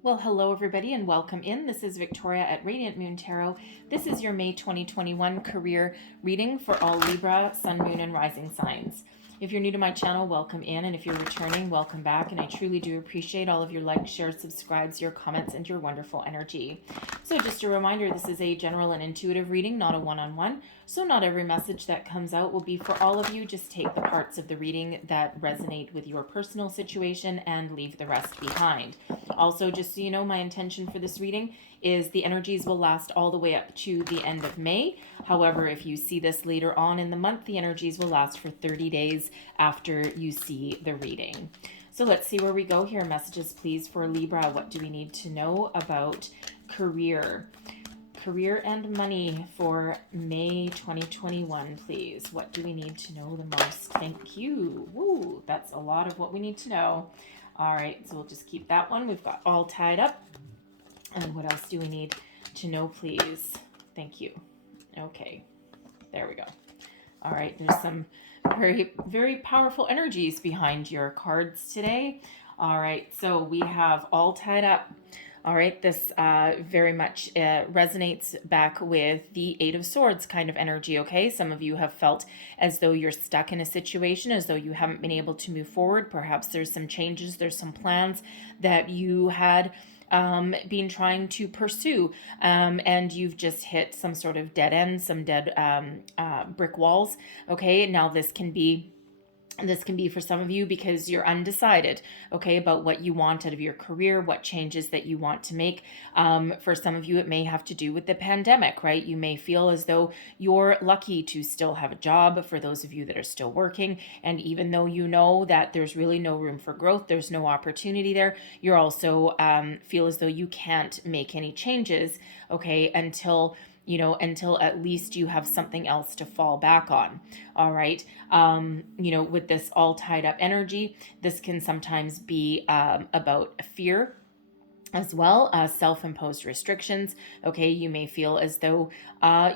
Well, hello everybody and welcome in. This is Victoria at Radiant Moon Tarot. This is your May 2021 career reading for all Libra, Sun, Moon, and Rising signs. If you're new to my channel, welcome in, and if you're returning, welcome back, and I truly do appreciate all of your likes, shares, subscribes, your comments, and your wonderful energy. So just a reminder, this is a general and intuitive reading, not a one-on-one, so not every message that comes out will be for all of you. Just take the parts of the reading that resonate with your personal situation and leave the rest behind. Also, just so you know, my intention for this reading is the energies will last all the way up to the end of May. However, if you see this later on in the month, the energies will last for 30 days after you see the reading. So let's see where we go here. Messages, please, for Libra. What do we need to know about career? Career and money for May 2021, please. What do we need to know the most? Thank you. Woo, that's a lot of what we need to know. All right, so we'll just keep that one. We've got all tied up. And what else do we need to know, please? Thank you. Okay, there we go. All right, there's some very, very powerful energies behind your cards today. All right, so we have all tied up. All right, this very much resonates back with the Eight of Swords kind of energy, okay? Some of you have felt as though you're stuck in a situation, as though you haven't been able to move forward. Perhaps there's some changes, there's some plans that you had been trying to pursue, and you've just hit some sort of dead end, some dead brick walls, okay? Now this can be for some of you because you're undecided, okay, about what you want out of your career, what changes that you want to make. For some of you, it may have to do with the pandemic, right? You may feel as though you're lucky to still have a job for those of you that are still working. And even though you know that there's really no room for growth, there's no opportunity there, you're also feel as though you can't make any changes, okay, until at least you have something else to fall back on. All right. With this all tied up energy, this can sometimes be about fear as well, self-imposed restrictions. Okay, you may feel as though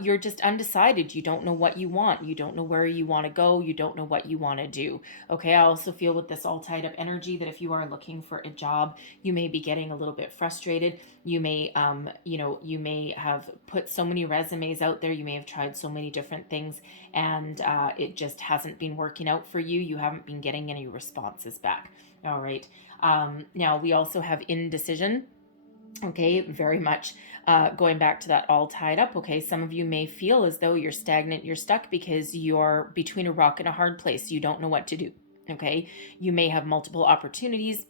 you're just undecided. You don't know what you want. You don't know where you want to go. You don't know what you want to do. Okay, I also feel with this all tied up energy that if you are looking for a job, you may be getting a little bit frustrated. You may, you may have put so many resumes out there. You may have tried so many different things, and it just hasn't been working out for you. You haven't been getting any responses back. All right. Now we also have indecision. Okay, very much going back to that all tied up. Okay, some of you may feel as though you're stagnant, you're stuck because you're between a rock and a hard place. You don't know what to do. Okay, you may have multiple opportunities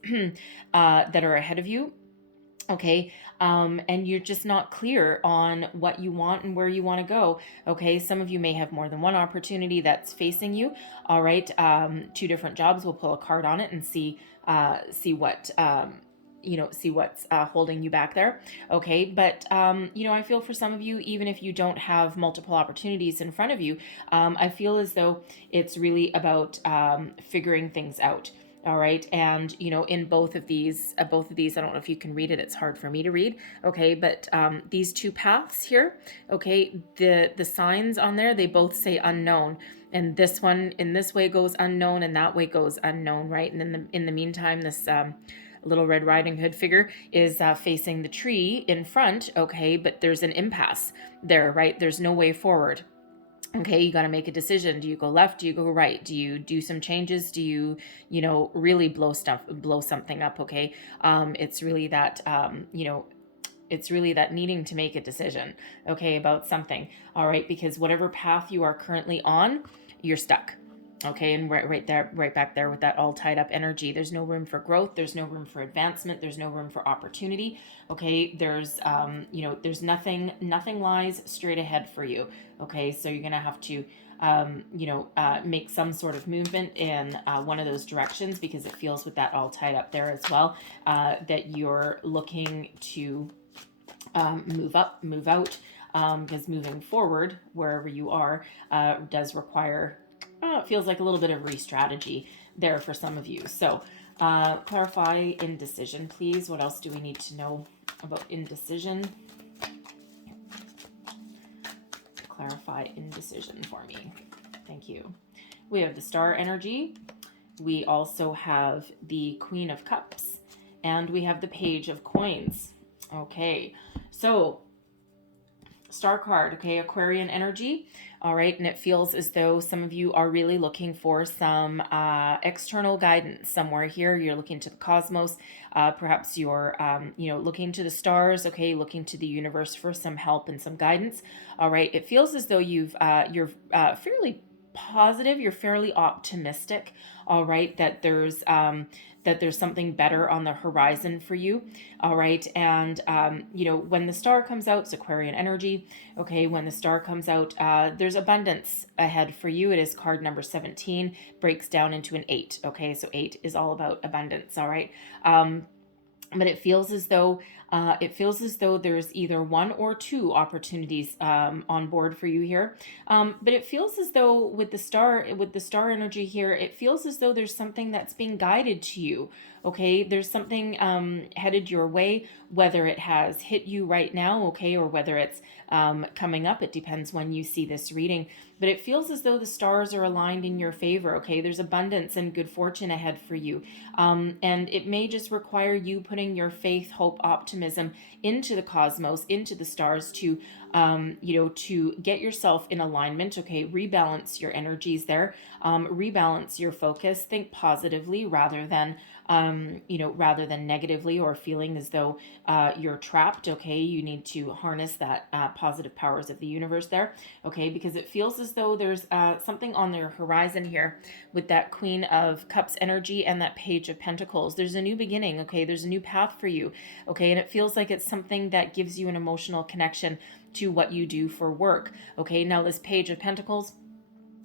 that are ahead of you. Okay, and you're just not clear on what you want and where you want to go. Okay, some of you may have more than one opportunity that's facing you. All right, two different jobs. We'll pull a card on it and see what see what's holding you back there. Okay, but I feel for some of you, even if you don't have multiple opportunities in front of you, I feel as though it's really about figuring things out. All right, and in both of these, I don't know if you can read it. It's hard for me to read. Okay, but these two paths here, okay, the signs on there, they both say unknown, and this one in this way goes unknown, and that way goes unknown, right? And in the meantime, this Little Red Riding Hood figure is facing the tree in front. Okay, but there's an impasse there, right? There's no way forward. Okay, you got to make a decision. Do you go left? Do you go right? Do you do some changes? Do you, really blow something up? Okay, it's really that, it's really that needing to make a decision, okay, about something. All right, because whatever path you are currently on, you're stuck. Okay, and right back there with that all tied up energy. There's no room for growth. There's no room for advancement. There's no room for opportunity. Okay, there's there's nothing lies straight ahead for you. Okay, so you're gonna have to make some sort of movement in one of those directions, because it feels with that all tied up there as well that you're looking to move up, move out, because moving forward wherever you are does require it feels like a little bit of re-strategy there for some of you. So clarify indecision, please. What else do we need to know about indecision? Clarify indecision for me. Thank you. We have the Star energy. We also have the Queen of Cups and we have the Page of Coins. Okay, so star card, okay, Aquarian energy. All right, and it feels as though some of you are really looking for some external guidance somewhere here. You're looking to the cosmos. Perhaps you're, looking to the stars, okay, looking to the universe for some help and some guidance. All right, it feels as though you're fairly positive. You're fairly optimistic. All right, that there's something better on the horizon for you. All right, and when the star comes out, it's Aquarian energy. Okay, when the star comes out, there's abundance ahead for you. It is card number 17, breaks down into an 8. Okay, so 8 is all about abundance. All right. But it feels as though there's either one or two opportunities on board for you here. But it feels as though with the star energy here, it feels as though there's something that's being guided to you. Okay, there's something headed your way, whether it has hit you right now, okay, or whether it's coming up. It depends when you see this reading. But it feels as though the stars are aligned in your favor, okay? There's abundance and good fortune ahead for you. And it may just require you putting your faith, hope, optimism into the cosmos, into the stars to get yourself in alignment, okay? Rebalance your energies there, rebalance your focus, think positively rather than negatively or feeling as though you're trapped, okay? You need to harness that positive powers of the universe there, okay? Because it feels as though there's something on the horizon here with that Queen of Cups energy and that Page of Pentacles. There's a new beginning, okay? There's a new path for you, okay? And it feels like it's something that gives you an emotional connection to what you do for work, okay? Now this Page of Pentacles,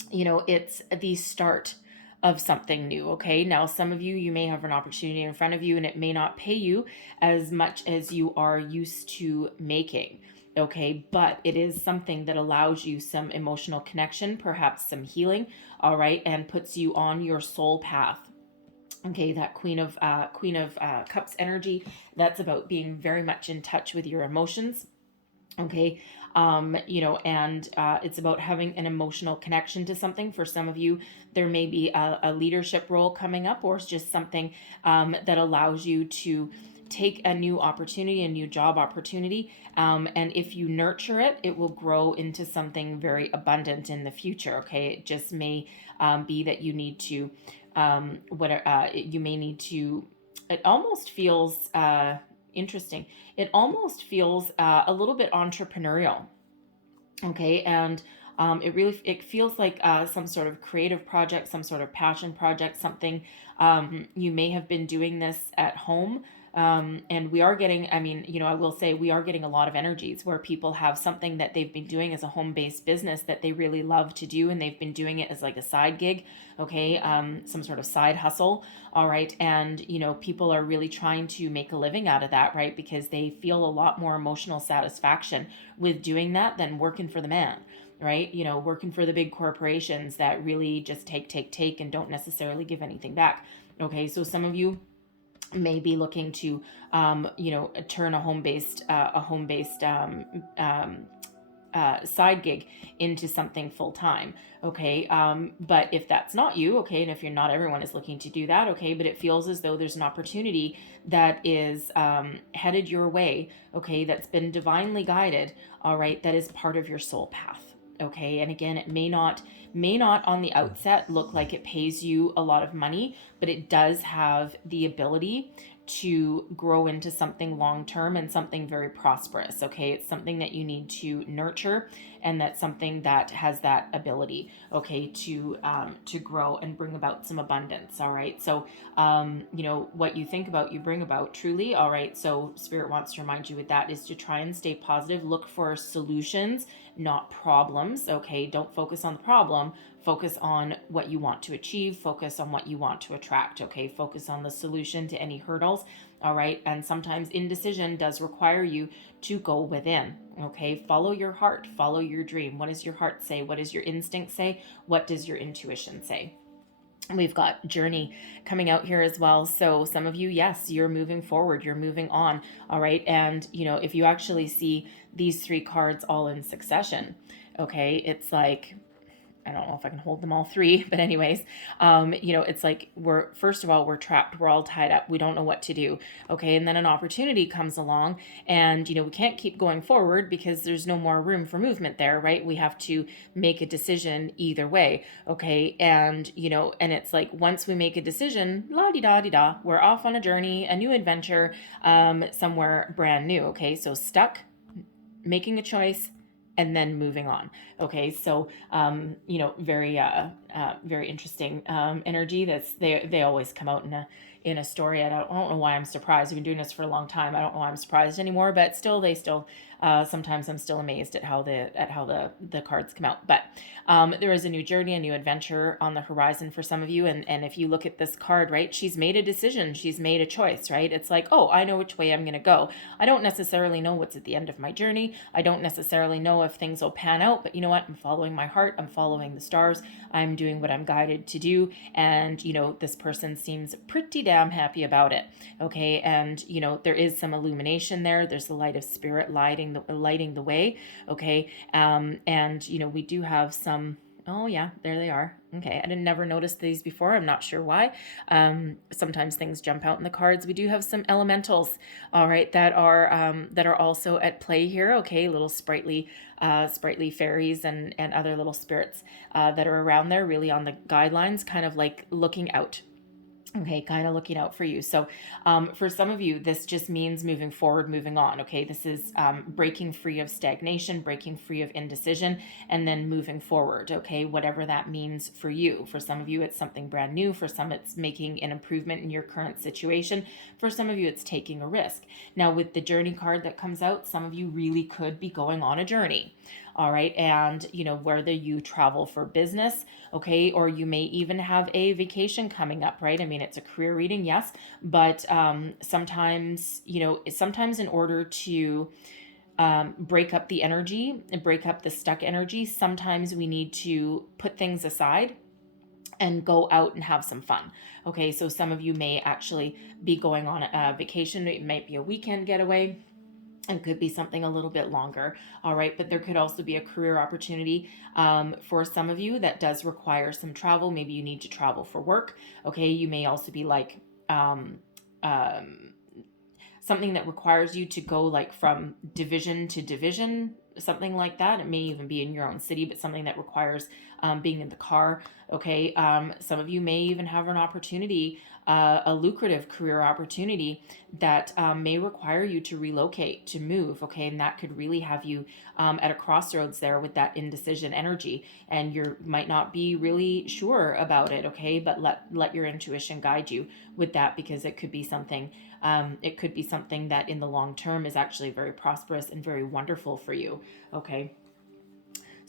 it's the start of something new, okay? Now, some of you may have an opportunity in front of you and it may not pay you as much as you are used to making, okay? But it is something that allows you some emotional connection, perhaps some healing, all right? And puts you on your soul path. Okay, that Queen of Cups energy, that's about being very much in touch with your emotions. Okay, and it's about having an emotional connection to something. For some of you, there may be a leadership role coming up, or it's just something that allows you to take a new opportunity, a new job opportunity. And if you nurture it, it will grow into something very abundant in the future. Okay, it just may be that you need to, it almost feels, interesting. It almost feels a little bit entrepreneurial. Okay, and it feels like some sort of creative project, some sort of passion project, something you may have been doing this at home. And we are getting, I will say we are getting a lot of energies where people have something that they've been doing as a home-based business that they really love to do, and they've been doing it as like a side gig, okay, some sort of side hustle, all right, and, people are really trying to make a living out of that, right, because they feel a lot more emotional satisfaction with doing that than working for the man, right, working for the big corporations that really just take, and don't necessarily give anything back, okay, so some of you may be looking to, turn a home-based side gig into something full-time, okay? But if that's not you, okay, and if you're not, everyone is looking to do that, okay, but it feels as though there's an opportunity that is headed your way, okay, that's been divinely guided, all right, that is part of your soul path. Okay, and again, it may not on the outset look like it pays you a lot of money, but it does have the ability to grow into something long-term and something very prosperous. Okay, it's something that you need to nurture, and that's something that has that ability, okay, to grow and bring about some abundance. All right, so what you think about, you bring about, truly. All right, so Spirit wants to remind you with that is to try and stay positive, look for solutions, not problems. Okay, don't focus on the problem, focus on what you want to achieve, focus on what you want to attract. Okay, focus on the solution to any hurdles. All right, and sometimes indecision does require you to go within. Okay, follow your heart, follow your dream. What does your heart say? What does your instinct say? What does your intuition say? We've got journey coming out here as well. So some of you, yes, you're moving forward, you're moving on. All right, and if you actually see these three cards all in succession, okay, it's like I don't know if I can hold them all three, but anyways, it's like first of all, we're trapped. We're all tied up. We don't know what to do. Okay. And then an opportunity comes along and, we can't keep going forward because there's no more room for movement there, right? We have to make a decision either way. Okay. And, and it's like, once we make a decision, la-di-da-di-da, we're off on a journey, a new adventure, somewhere brand new. Okay. So stuck, making a choice, and then moving on. Okay, so very interesting energy. They always come out in a story. I don't know why I'm surprised. I've been doing this for a long time. I don't know why I'm surprised anymore, but still sometimes I'm still amazed at how the cards come out. But there is a new journey, a new adventure on the horizon for some of you. And if you look at this card, right, she's made a decision. She's made a choice, right? It's like, oh, I know which way I'm going to go. I don't necessarily know what's at the end of my journey. I don't necessarily know if things will pan out, but you know what? I'm following my heart. I'm following the stars. I'm doing what I'm guided to do. And, this person seems pretty damn happy about it. Okay. And, there is some illumination there. There's the light of spirit lighting the way. Okay. And, we do have some, oh yeah, there they are. Okay. I didn't never notice these before. I'm not sure why. Sometimes things jump out in the cards. We do have some elementals, all right, that are also at play here. Okay. Little sprightly fairies and other little spirits, that are around there, really on the guidelines, kind of like looking out. Okay, kind of looking out for you. So for some of you, this just means moving forward, moving on. Okay, this is breaking free of stagnation, breaking free of indecision, and then moving forward. Okay, whatever that means for you. For some of you, it's something brand new. For some, it's making an improvement in your current situation. For some of you, it's taking a risk. Now, with the journey card that comes out, some of you really could be going on a journey. All right. And, whether you travel for business, okay, or you may even have a vacation coming up, right? I mean, it's a career reading, yes, but sometimes in order to break up the energy, break up the stuck energy, sometimes we need to put things aside and go out and have some fun. Okay. So some of you may actually be going on a vacation. It might be a weekend getaway. It could be something a little bit longer, all right? But there could also be a career opportunity for some of you that does require some travel. Maybe you need to travel for work, okay? You may also be like something that requires you to go like from division to division, something like that. It may even be in your own city, but something that requires being in the car, okay? Some of you may even have an opportunity, a lucrative career opportunity that may require you to relocate, to move, okay? And that could really have you at a crossroads there with that indecision energy, and you might not be really sure about it, okay? But let your intuition guide you with that, because it could be something that in the long term is actually very prosperous and very wonderful for you, okay?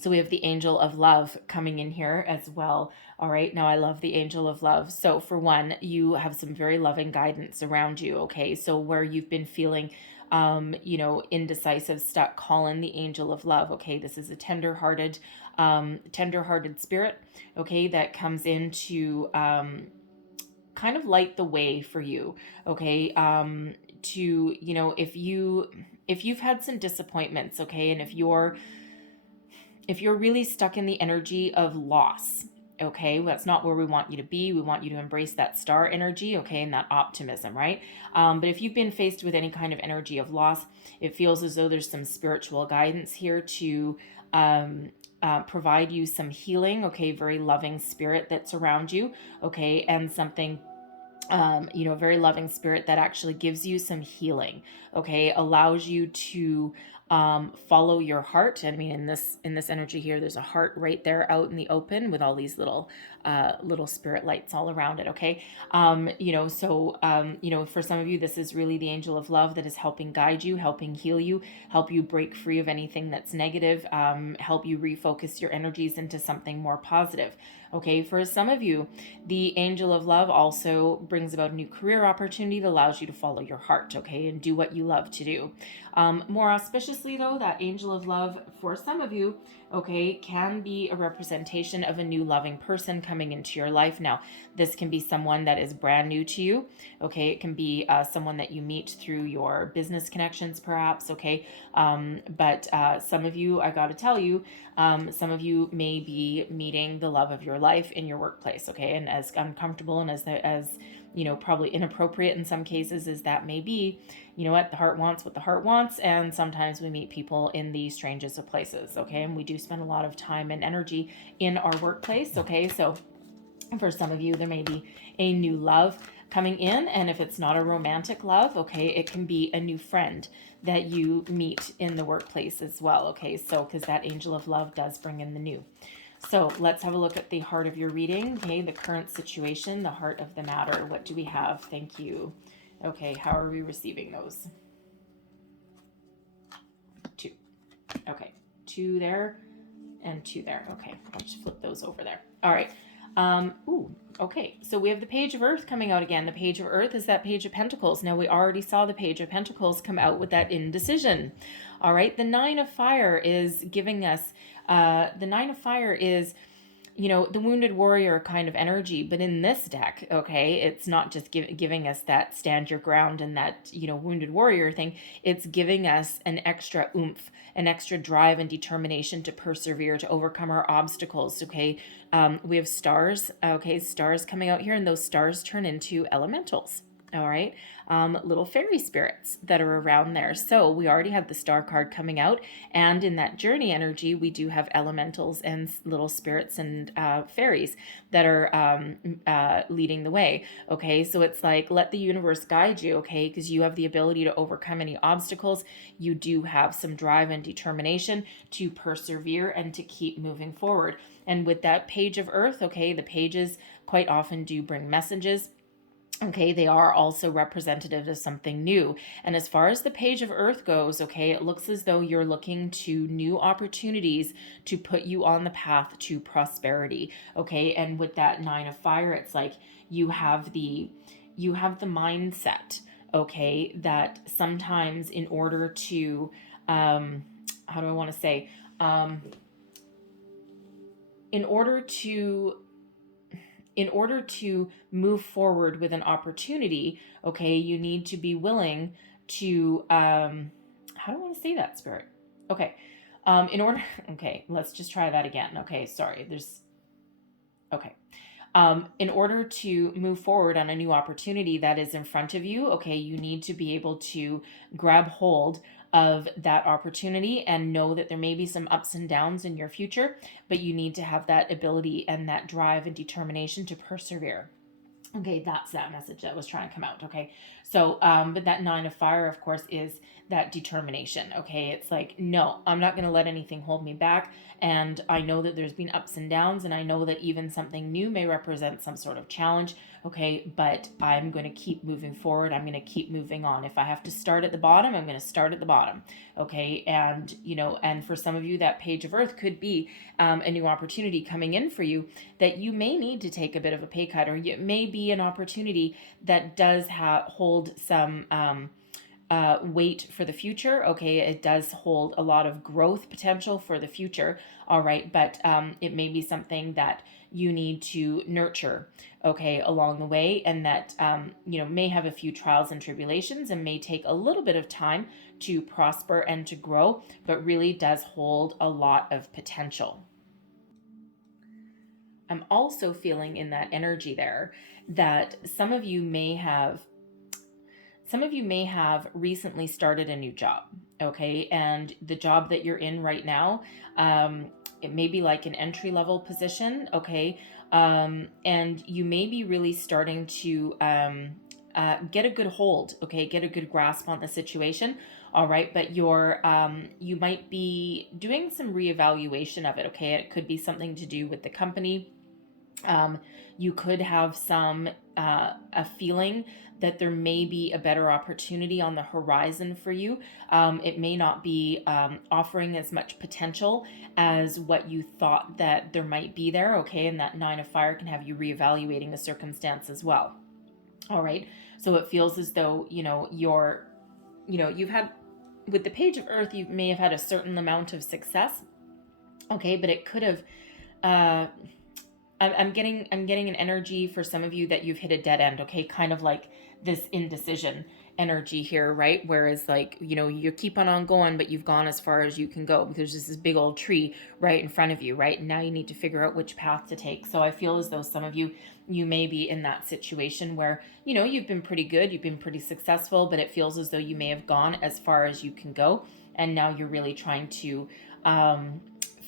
So we have the angel of love coming in here as well. All right. Now I love the angel of love. So for one, you have some very loving guidance around you. Okay. So where you've been feeling, indecisive, stuck, call in the angel of love. Okay. This is a tender-hearted spirit. Okay. That comes in to, kind of light the way for you. Okay. If you've had some disappointments, okay. And if you're really stuck in the energy of loss, okay, that's not where we want you to be. We want you to embrace that star energy, okay, and that optimism, right? But if you've been faced with any kind of energy of loss, it feels as though there's some spiritual guidance here to provide you some healing, okay, very loving spirit that's around you, okay, and something very loving spirit that actually gives you some healing, okay, allows you to follow your heart. I mean, in this energy here, there's a heart right there out in the open with all these little spirit lights all around it. Okay. For some of you, this is really the angel of love that is helping guide you, helping heal you, help you break free of anything that's negative, help you refocus your energies into something more positive. Okay. For some of you, the angel of love also brings about a new career opportunity that allows you to follow your heart. Okay. And do what you love to do. More auspicious Obviously, though, that angel of love for some of you, okay, can be a representation of a new loving person coming into your life. Now, this can be someone that is brand new to you, okay? It can be someone that you meet through your business connections, perhaps, okay? But some of you, I got to tell you, some of you may be meeting the love of your life in your workplace, okay? And as uncomfortable and as you know, probably inappropriate in some cases as that may be, you know what, the heart wants what the heart wants, and sometimes we meet people in the strangest of places, okay? And we do spend a lot of time and energy in our workplace, okay? So for some of you, there may be a new love coming in, and if it's not a romantic love, okay, it can be a new friend that you meet in the workplace as well, okay? So because that angel of love does bring in the new. So let's have a look at the heart of your reading, okay? The current situation, the heart of the matter. What do we have? Thank you. Okay, how are we receiving those? 2. Okay, 2 there and 2 there. Okay, I'll just flip those over there. All right. Okay, so we have the Page of Earth coming out again. The Page of Earth is that Page of Pentacles. Now, we already saw the Page of Pentacles come out with that indecision. All right, the Nine of Fire is giving us, the Nine of Fire is, you know, the wounded warrior kind of energy, but in this deck, okay, it's not just giving us that stand your ground and that, you know, wounded warrior thing. It's giving us an extra oomph, an extra drive and determination to persevere, to overcome our obstacles, okay? We have stars, okay, stars coming out here, and those stars turn into elementals. All right, little fairy spirits that are around there. So we already have the star card coming out, and in that journey energy, we do have elementals and little spirits and fairies that are leading the way. Okay, so it's like, let the universe guide you, okay, because you have the ability to overcome any obstacles. You do have some drive and determination to persevere and to keep moving forward. And with that Page of Earth, okay, the pages quite often do bring messages. Okay, they are also representative of something new. And as far as the Page of Earth goes, okay, it looks as though you're looking to new opportunities to put you on the path to prosperity. Okay, and with that Nine of Fire, it's like you have the mindset, okay, that sometimes in order to, how do I want to say, in order to move forward with an opportunity, okay, you need to be willing to, how do I want to say that, Spirit? Okay, okay, let's just try that again. Okay, sorry, okay. In order to move forward on a new opportunity that is in front of you, okay, you need to be able to grab hold of that opportunity and know that there may be some ups and downs in your future, but you need to have that ability and that drive and determination to persevere. Okay, that's that message that was trying to come out. Okay, so but that Nine of Fire, of course, is that determination. Okay, it's like, no, I'm not going to let anything hold me back. And I know that there's been ups and downs, and I know that even something new may represent some sort of challenge. Okay, but I'm going to keep moving forward. I'm going to keep moving on. If I have to start at the bottom, I'm going to start at the bottom. Okay, and you know, and for some of you, that Page of Earth could be a new opportunity coming in for you that you may need to take a bit of a pay cut, or it may be an opportunity that does hold some weight for the future. Okay, it does hold a lot of growth potential for the future. All right, but it may be something that you need to nurture, okay, along the way, and that you know, may have a few trials and tribulations and may take a little bit of time to prosper and to grow, but really does hold a lot of potential. I'm also feeling in that energy there that some of you may have recently started a new job, okay? And the job that you're in right now, it may be like an entry-level position, okay? And you may be really starting to get a good hold, okay? Get a good grasp on the situation, all right? But you might be doing some reevaluation of it, okay? It could be something to do with the company. You could have a feeling that there may be a better opportunity on the horizon for you. It may not be offering as much potential as what you thought that there might be there, okay? And that Nine of Fire can have you reevaluating the circumstance as well. All right, so it feels as though, you've had with the Page of Earth, you may have had a certain amount of success, okay, but it could have, I'm getting an energy for some of you that you've hit a dead end, okay, kind of like this indecision energy here, right? Whereas like, you keep on going, but you've gone as far as you can go. There's just this big old tree right in front of you, right? And now you need to figure out which path to take. So I feel as though some of you may be in that situation where, you've been pretty good, you've been pretty successful, but it feels as though you may have gone as far as you can go. And now you're really trying to,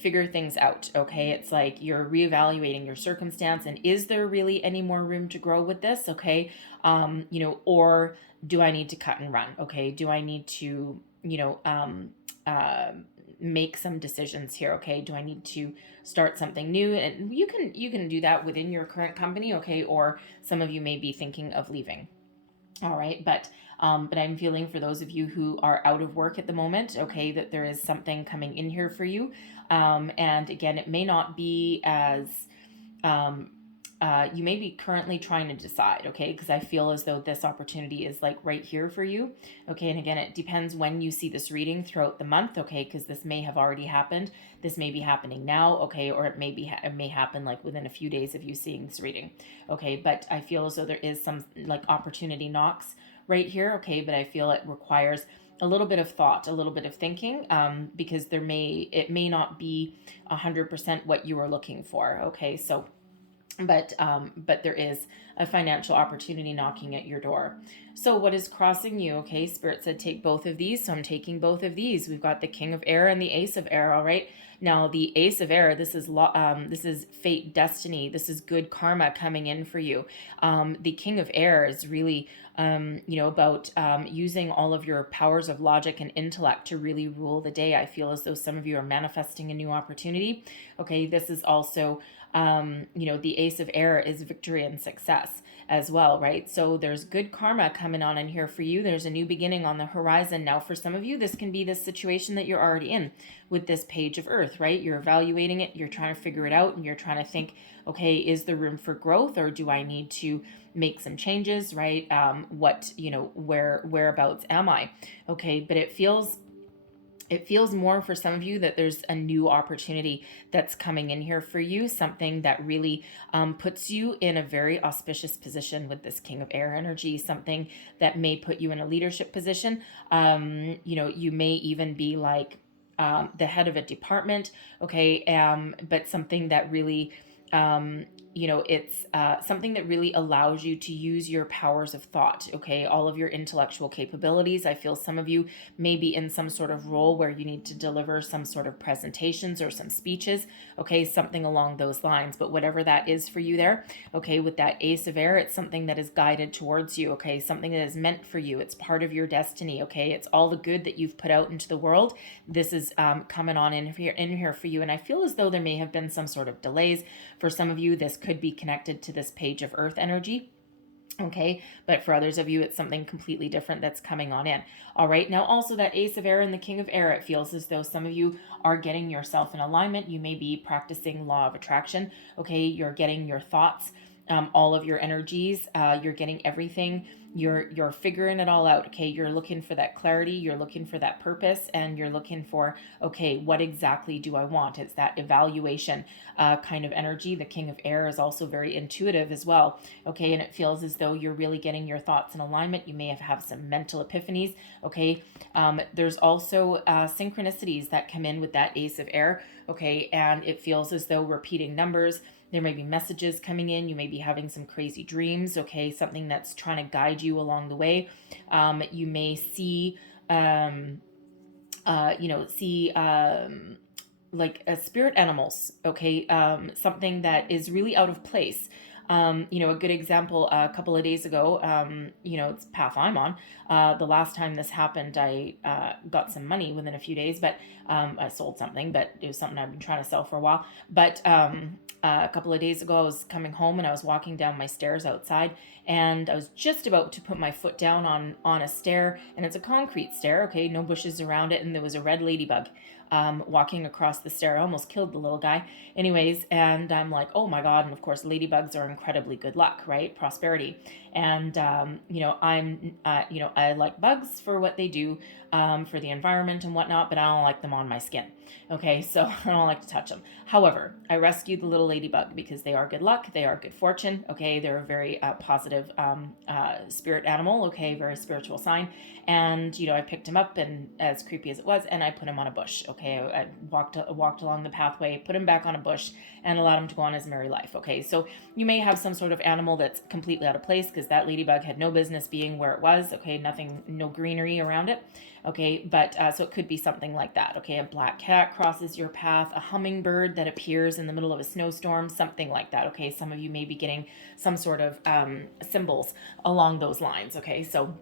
figure things out, okay? It's like you're reevaluating your circumstance, and is there really any more room to grow with this, okay? Or do I need to cut and run, okay? Do I need to, make some decisions here, okay? Do I need to start something new? And you can do that within your current company, okay? Or some of you may be thinking of leaving. All right, but I'm feeling for those of you who are out of work at the moment, okay, that there is something coming in here for you. And again, it may not be as, you may be currently trying to decide, okay, because I feel as though this opportunity is like right here for you, okay, and again, it depends when you see this reading throughout the month, okay, because this may have already happened, this may be happening now, okay, or it may happen like within a few days of you seeing this reading, okay, but I feel as though there is some like opportunity knocks right here, okay, but I feel it requires a little bit of thought, a little bit of thinking, because it may not be 100% what you were looking for, okay, so but there is a financial opportunity knocking at your door. So what is crossing you? Okay, Spirit said take both of these, so I'm taking both of these. We've got the King of Air and the Ace of Air. All right, now the Ace of Air, this is fate, destiny, this is good karma coming in for you. The King of Air is really about using all of your powers of logic and intellect to really rule the day. I feel as though some of you are manifesting a new opportunity. Okay, this is also the Ace of Air is victory and success as well, right? So there's good karma coming on in here for you. There's a new beginning on the horizon. Now, for some of you, this can be this situation that you're already in with this Page of Earth, right? You're evaluating it, you're trying to figure it out, and you're trying to think, okay, is there room for growth, or do I need to make some changes, right? Whereabouts am I? Okay, but it feels more for some of you that there's a new opportunity that's coming in here for you, something that really puts you in a very auspicious position with this King of Air energy, something that may put you in a leadership position. You may even be like the head of a department, okay, but something that really it's something that really allows you to use your powers of thought, okay, all of your intellectual capabilities. I feel some of you may be in some sort of role where you need to deliver some sort of presentations or some speeches, okay, something along those lines. But whatever that is for you there, okay, with that Ace of Air, it's something that is guided towards you, okay, something that is meant for you. It's part of your destiny, okay, it's all the good that you've put out into the world. This is coming on in here for you. And I feel as though there may have been some sort of delays. For some of you, this could be connected to this Page of Earth energy. Okay, but for others of you, it's something completely different that's coming on in. All right, now also that Ace of Air and the King of Air, it feels as though some of you are getting yourself in alignment. You may be practicing law of attraction. Okay, you're getting your thoughts, all of your energies, you're getting everything, you're figuring it all out, okay, you're looking for that clarity, you're looking for that purpose, and you're looking for, okay, what exactly do I want? It's that evaluation kind of energy. The King of Air is also very intuitive as well, okay, and it feels as though you're really getting your thoughts in alignment. You may have some mental epiphanies, okay. There's also synchronicities that come in with that Ace of Air, okay, and it feels as though repeating numbers. There may be messages coming in. You may be having some crazy dreams, okay, something that's trying to guide you along the way. You may see, like spirit animals, okay, something that is really out of place. A good example, a couple of days ago, it's the path I'm on. The last time this happened, I got some money within a few days, but I sold something, but it was something I've been trying to sell for a while. But a couple of days ago, I was coming home and I was walking down my stairs outside, and I was just about to put my foot down on a stair, and it's a concrete stair, okay, no bushes around it, and there was a red ladybug walking across the stair. I almost killed the little guy. Anyways, and I'm like, oh my God. And of course, ladybugs are incredibly good luck, right? Prosperity. And, I like bugs for what they do, for the environment and whatnot, but I don't like them on my skin. Okay, so I don't like to touch them. However, I rescued the little ladybug because they are good luck, they are good fortune. Okay, they're a very positive spirit animal. Okay, very spiritual sign. And I picked him up, and as creepy as it was, and I put him on a bush. Okay, I walked along the pathway, put him back on a bush, and allowed him to go on his merry life. Okay, so you may have some sort of animal that's completely out of place because that ladybug had no business being where it was. Okay, nothing, no greenery around it. Okay, but so it could be something like that. Okay, a black cat crosses your path, a hummingbird that appears in the middle of a snowstorm, something like that. Okay, some of you may be getting some sort of symbols along those lines. Okay, so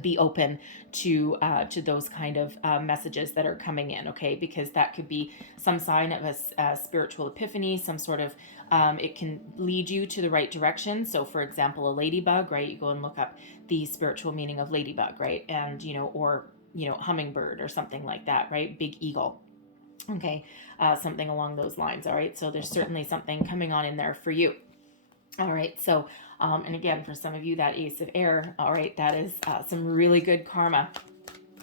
be open to those kind of messages that are coming in, okay? Because that could be some sign of a spiritual epiphany, some sort of, it can lead you to the right direction. So for example, a ladybug, right? You go and look up the spiritual meaning of ladybug, right? And, or, hummingbird or something like that, right? Big eagle. Okay, something along those lines, all right? So there's certainly something coming on in there for you. All right, so, and again, for some of you, that Ace of Air, all right, that is some really good karma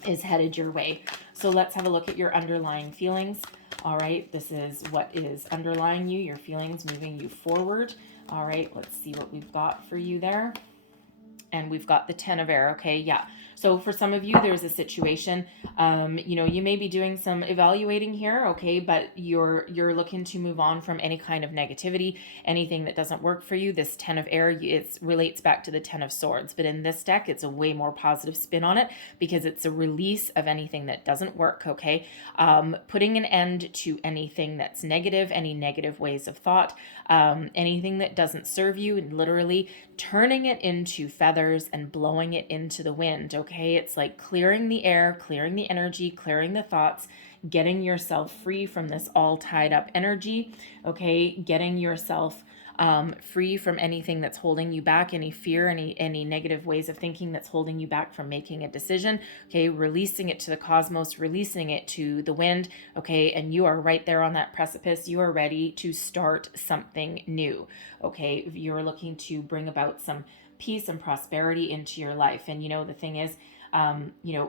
is headed your way. So let's have a look at your underlying feelings. All right, this is what is underlying you, your feelings moving you forward. All right, let's see what we've got for you there. And we've got the 10 of Air, okay, yeah. So for some of you, there's a situation, you may be doing some evaluating here, okay, but you're looking to move on from any kind of negativity, anything that doesn't work for you. This 10 of Air, it relates back to the 10 of Swords, but in this deck, it's a way more positive spin on it because it's a release of anything that doesn't work, okay? Putting an end to anything that's negative, any negative ways of thought, anything that doesn't serve you, and literally turning it into feathers and blowing it into the wind, okay? It's like clearing the air, clearing the energy, clearing the thoughts, getting yourself free from this all tied up energy, okay? Getting yourself free from anything that's holding you back, any fear, any negative ways of thinking that's holding you back from making a decision, okay? Releasing it to the cosmos, releasing it to the wind, okay? And you are right there on that precipice. You are ready to start something new, okay? You're looking to bring about some peace and prosperity into your life. And the thing is,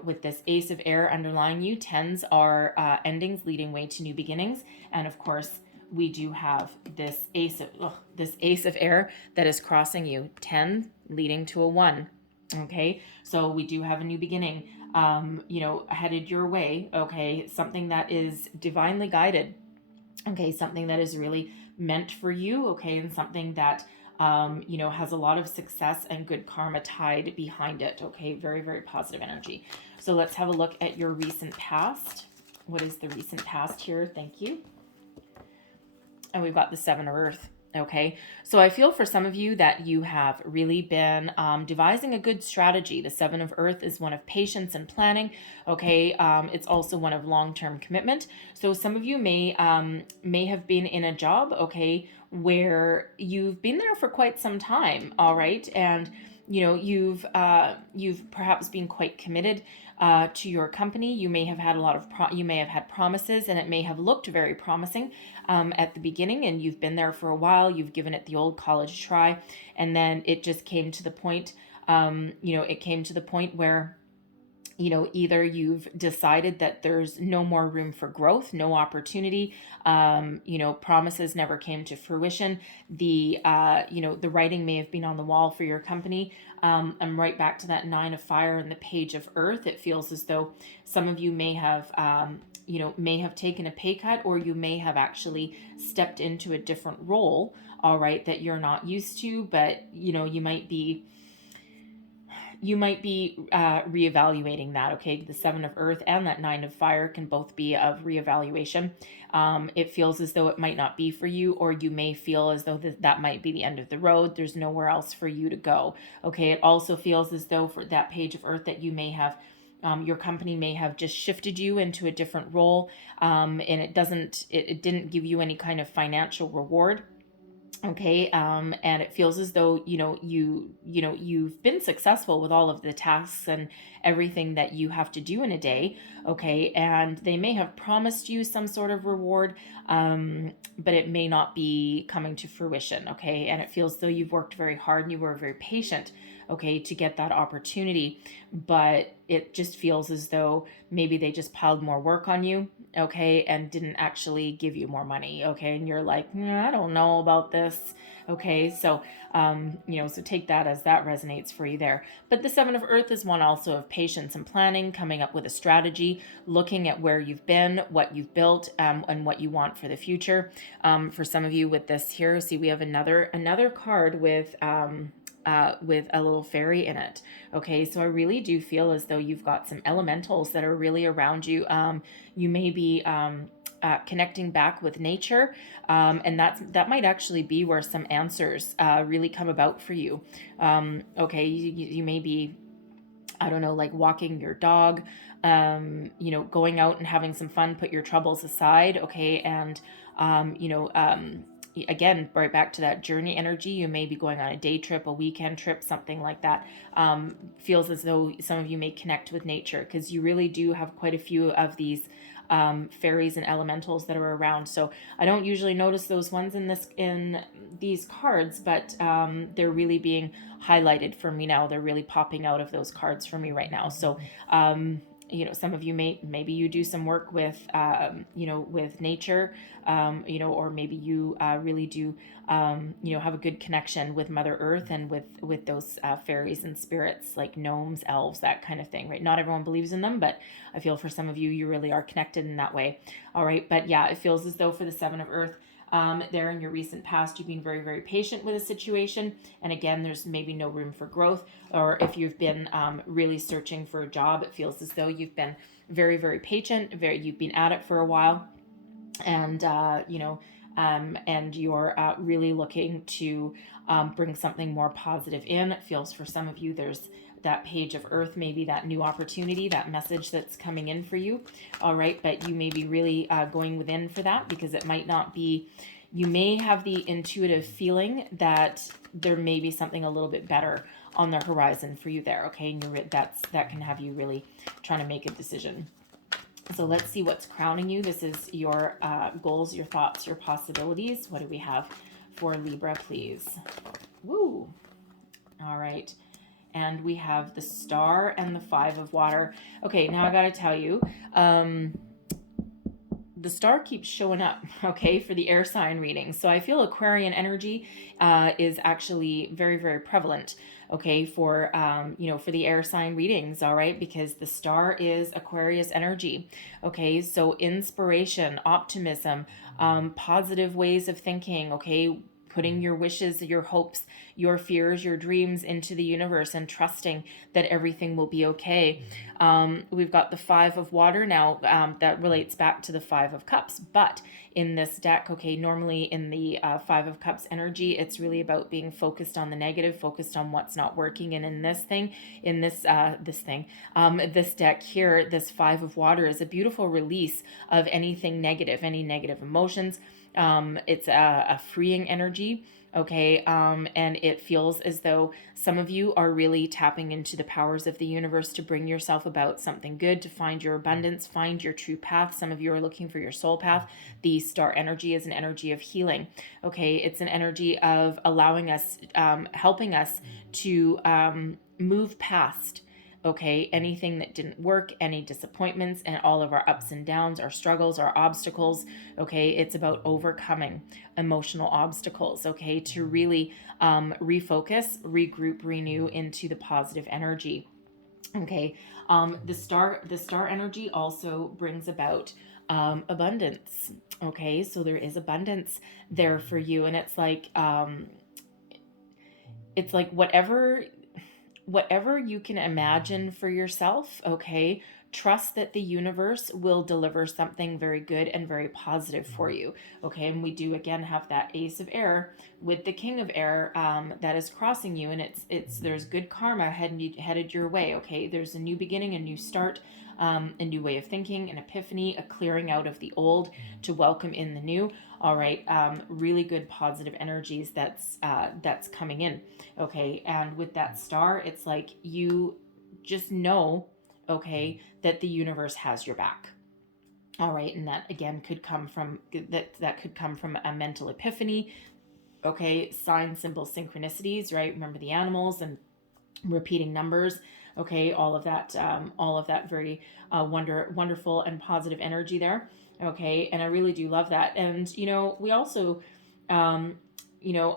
with this Ace of Air underlying you, 10s are endings leading way to new beginnings. And of course, we do have this Ace of Air that is crossing you, 10 leading to a 1. Okay, so we do have a new beginning, headed your way. Okay, something that is divinely guided. Okay, something that is really meant for you. Okay, and something that has a lot of success and good karma tied behind it. Okay, very, very positive energy. So let's have a look at your recent past. What is the recent past here? Thank you. And we've got the 7 of Earth. Okay, so I feel for some of you that you have really been devising a good strategy. The 7 of Earth is one of patience and planning. Okay, it's also one of long-term commitment. So some of you may have been in a job, okay, where you've been there for quite some time. All right, and you've perhaps been quite committed to your company. You may have had a lot of you may have had promises, and it may have looked very promising at the beginning, and you've been there for a while. You've given it the old college try, and then it just came to the point. It came to the point where either you've decided that there's no more room for growth, no opportunity, promises never came to fruition. The writing may have been on the wall for your company. I'm right back to that 9 of Fire and the Page of Earth. It feels as though some of you may have taken a pay cut, or you may have actually stepped into a different role, all right, that you're not used to, but you might be reevaluating that, okay? The 7 of Earth and that 9 of Fire can both be of reevaluation. It feels as though it might not be for you, or you may feel as though that might be the end of the road. There's nowhere else for you to go, okay? It also feels as though for that Page of Earth that you may have, your company may have just shifted you into a different role, and it didn't give you any kind of financial reward. Okay, and it feels as though you've been successful with all of the tasks and everything that you have to do in a day. Okay, and they may have promised you some sort of reward, but it may not be coming to fruition. Okay, and it feels as though you've worked very hard and you were very patient, okay, to get that opportunity, but it just feels as though maybe they just piled more work on you, okay, and didn't actually give you more money, okay, and you're like, I don't know about this, okay, so so take that as that resonates for you there. But the Seven of Earth is one also of patience and planning, coming up with a strategy, looking at where you've been, what you've built, and what you want for the future. For some of you with this here, see, we have another card with a little fairy in it. Okay, so I really do feel as though you've got some elementals that are really around you. You may be connecting back with nature, and that might actually be where some answers really come about for you. Okay, you may be, I don't know, like walking your dog, going out and having some fun, put your troubles aside, okay, and again, right back to that journey energy. You may be going on a day trip, a weekend trip, something like that. Feels as though some of you may connect with nature because you really do have quite a few of these fairies and elementals that are around. So I don't usually notice those ones in these cards, but they're really being highlighted for me now. They're really popping out of those cards for me right now. So some of you maybe you do some work with with nature, or maybe you really do have a good connection with Mother Earth and with those fairies and spirits like gnomes, elves, that kind of thing, right? Not everyone believes in them, but I feel for some of you, you really are connected in that way. All right, but yeah, it feels as though for the Seven of Earth, there in your recent past, you've been very, very patient with a situation. And again, there's maybe no room for growth. Or if you've been really searching for a job, it feels as though you've been very, very patient, you've been at it for a while. And, and you're really looking to bring something more positive in. It feels for some of you, there's that page of earth, maybe that new opportunity, that message that's coming in for you. All right, but you may be really going within for that because it might not be, you may have the intuitive feeling that there may be something a little bit better on the horizon for you there. Okay, and that can have you really trying to make a decision. So let's see what's crowning you. This is your goals, your thoughts, your possibilities. What do we have for Libra, please? Woo. All right. And we have the Star and the Five of Water. Okay, now I got to tell you, the Star keeps showing up, okay, for the air sign reading. So I feel Aquarian energy is actually very, very prevalent, okay, for for the air sign readings, all right, because the Star is Aquarius energy, okay, so inspiration, optimism, positive ways of thinking, okay, putting your wishes, your hopes, your fears, your dreams into the universe and trusting that everything will be okay. We've got the Five of Water now, that relates back to the Five of Cups, but in this deck, okay, normally in the Five of Cups energy, it's really about being focused on the negative, focused on what's not working. And in this deck here, this Five of Water is a beautiful release of anything negative, any negative emotions. It's a freeing energy, okay, and it feels as though some of you are really tapping into the powers of the universe to bring yourself about something good, to find your abundance, find your true path. Some of you are looking for your soul path. The Star energy is an energy of healing, okay. It's an energy of allowing us, helping us to move past, okay, anything that didn't work, any disappointments, and all of our ups and downs, our struggles, our obstacles, okay. It's about overcoming emotional obstacles, okay, to really refocus, regroup, renew into the positive energy, okay. The star energy also brings about abundance, okay, so there is abundance there for you, and it's like whatever you can imagine for yourself, okay, trust that the universe will deliver something very good and very positive for you, okay. And we do again have that Ace of Air with the King of Air that is crossing you, and it's there's good karma headed your way, okay. There's a new beginning, a new start, a new way of thinking, an epiphany, a clearing out of the old to welcome in the new. All right, really good positive energies that's coming in. Okay, and with that star, it's like you just know, okay, that the universe has your back. All right, and that again could come from that could come from a mental epiphany. Okay, sign, symbol, synchronicities, right? Remember the animals and repeating numbers. Okay, all of that very wonderful and positive energy there. Okay, and I really do love that. And we also, I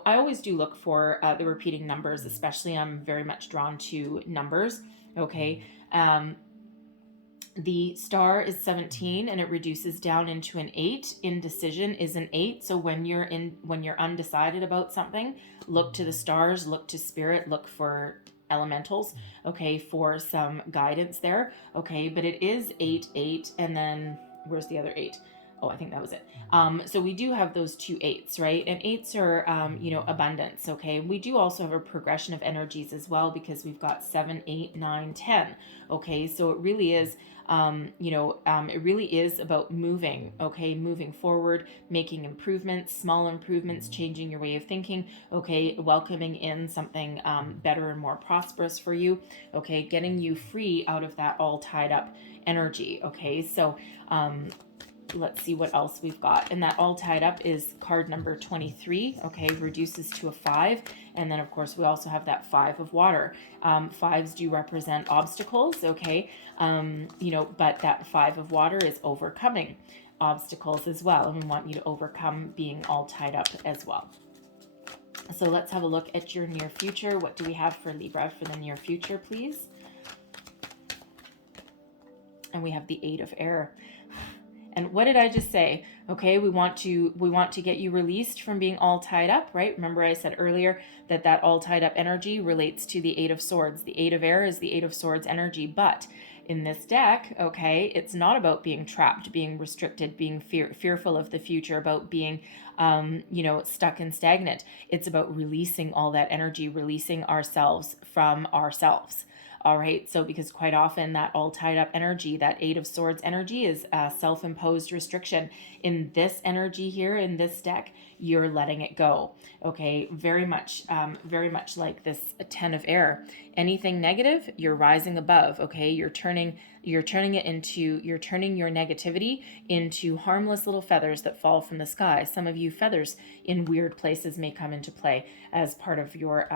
always do look for the repeating numbers, especially I'm very much drawn to numbers. Okay, the star is 17 and it reduces down into an 8. Indecision is an 8. So when you're undecided about something, look to the stars, look to spirit, look for elementals, okay, for some guidance there. Okay, but it is 8, and then where's the other 8? Oh, I think that was it. So we do have those two 8s, right? And 8s are, abundance, okay? We do also have a progression of energies as well because we've got 7, 8, 9, 10, okay? So it really is, it really is about moving, okay? Moving forward, making improvements, small improvements, changing your way of thinking, okay? Welcoming in something better and more prosperous for you, okay? Getting you free out of that all tied up energy, okay? So, let's see what else we've got. And that all tied up is card number 23, okay, reduces to a 5. And then, of course, we also have that 5 of water. 5s do represent obstacles, okay, but that 5 of water is overcoming obstacles as well. And we want you to overcome being all tied up as well. So let's have a look at your near future. What do we have for Libra for the near future, please? And we have the 8 of air. And what did I just say? Okay, we want to get you released from being all tied up, right? Remember I said earlier that all tied up energy relates to the 8 of swords. The 8 of air is the 8 of swords energy, but in this deck, okay, it's not about being trapped, being restricted, being fearful of the future, about being, stuck and stagnant. It's about releasing all that energy, releasing ourselves from ourselves. All right, so because quite often that all tied up energy, that 8 of swords energy is a self-imposed restriction. In this energy here, in this deck, you're letting it go. Okay, very much like this 10 of air. Anything negative, you're rising above. Okay, you're turning your negativity into harmless little feathers that fall from the sky. Some of you, feathers in weird places may come into play as part of your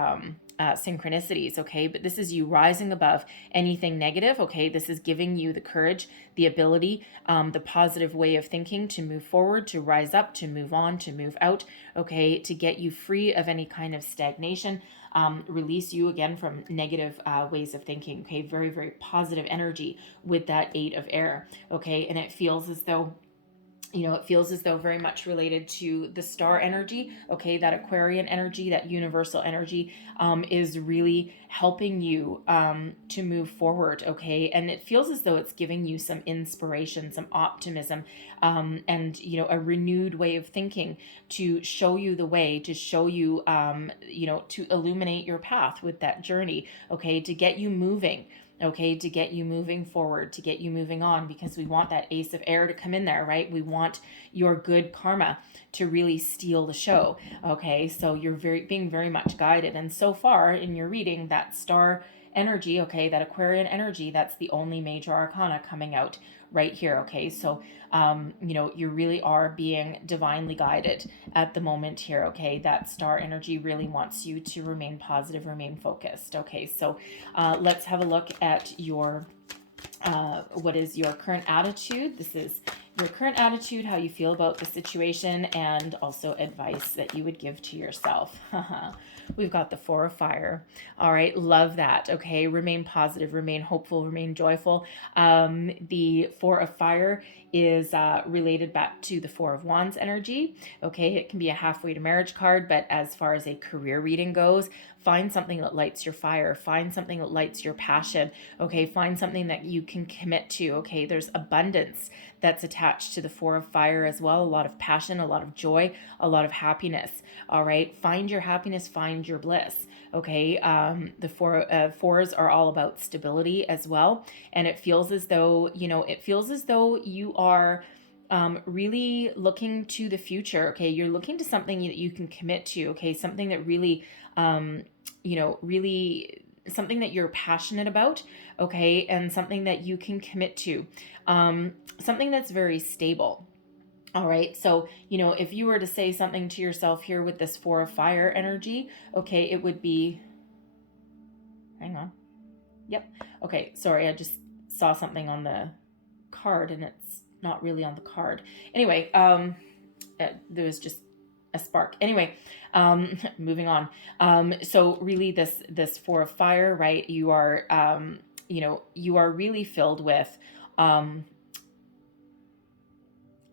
synchronicities, okay? But this is you rising above anything negative, okay? This is giving you the courage, the ability, the positive way of thinking to move forward, to rise up, to move on, to move out, okay? To get you free of any kind of stagnation, release you again from negative ways of thinking, okay? Very, very positive energy with that 8 of air, okay? And it feels as though very much related to the star energy, okay? That Aquarian energy, that universal energy is really helping you to move forward, okay? And it feels as though it's giving you some inspiration, some optimism, and, a renewed way of thinking to show you the way, to show you, to illuminate your path with that journey, okay? To get you moving, okay, to get you moving forward, to get you moving on, because we want that ace of air to come in there, right? We want your good karma to really steal the show, okay? So you're being very much guided. And so far in your reading, that star energy, okay, that Aquarian energy, that's the only major arcana coming out right here, okay? So, you really are being divinely guided at the moment here, okay? That star energy really wants you to remain positive, remain focused, okay? So let's have a look at your, what is your current attitude? This is your current attitude, how you feel about the situation, and also advice that you would give to yourself. We've got the 4 of fire. All right, love that. Okay, remain positive, remain hopeful, remain joyful. The 4 of fire is related back to the 4 of wands energy. Okay, it can be a halfway to marriage card, but as far as a career reading goes, find something that lights your fire, find something that lights your passion, okay? Find something that you can commit to, okay? There's abundance that's attached to the 4 of fire as well, a lot of passion, a lot of joy, a lot of happiness, all right? Find your happiness, find your bliss, Okay. The fours are all about stability as well. And it feels as though, you are really looking to the future. Okay. You're looking to something that you can commit to. Okay. Something that really, really something that you're passionate about. Okay. And something that you can commit to. Something that's very stable. All right. So, if you were to say something to yourself here with this Four of Fire energy, okay, it would be, hang on. Yep. Okay. Sorry. I just saw something on the card and it's not really on the card. Anyway, there was just a spark. Anyway, moving on. So really this Four of Fire, right? You are, you are really filled with,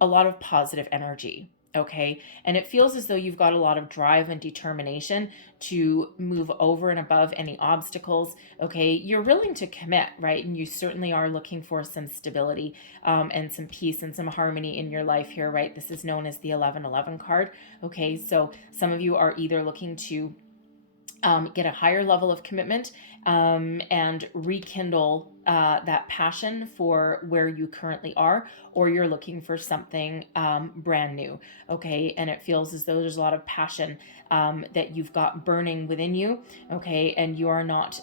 a lot of positive energy. Okay. And it feels as though you've got a lot of drive and determination to move over and above any obstacles. Okay. You're willing to commit, right? And you certainly are looking for some stability, and some peace and some harmony in your life here, right? This is known as the 1111 card. Okay. So some of you are either looking to get a higher level of commitment, and rekindle that passion for where you currently are, or you're looking for something brand new. Okay. And it feels as though there's a lot of passion that you've got burning within you. Okay. And you are not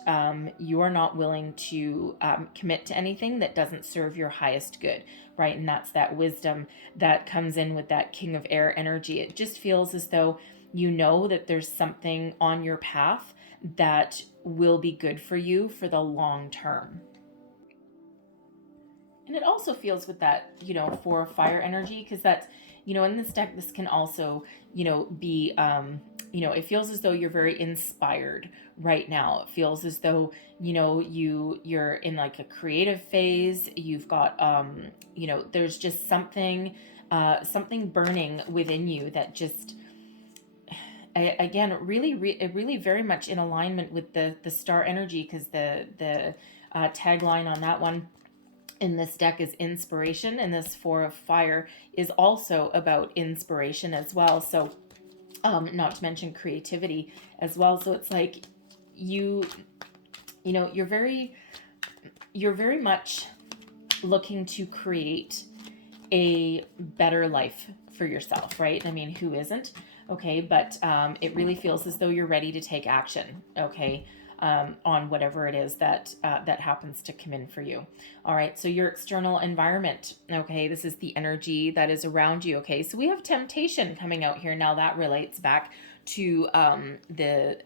willing to commit to anything that doesn't serve your highest good. Right. And that's that wisdom that comes in with that King of Air energy. It just feels as though you know that there's something on your path that will be good for you for the long term. And it also feels with that, Four of Fire energy, because that's, in this deck, this can also, be, it feels as though you're very inspired right now. It feels as though, you're in like a creative phase. You've got, there's just something burning within you that just, again, really very much in alignment with the star energy, because the tagline on that one in this deck is inspiration, and this Four of Fire is also about inspiration as well. So, not to mention creativity as well. So it's like you're very much looking to create a better life for yourself, right? I mean, who isn't? Okay, but it really feels as though you're ready to take action, okay, on whatever it is that happens to come in for you. All right, so your external environment, okay, this is the energy that is around you, okay? So we have temptation coming out here. Now that relates back to the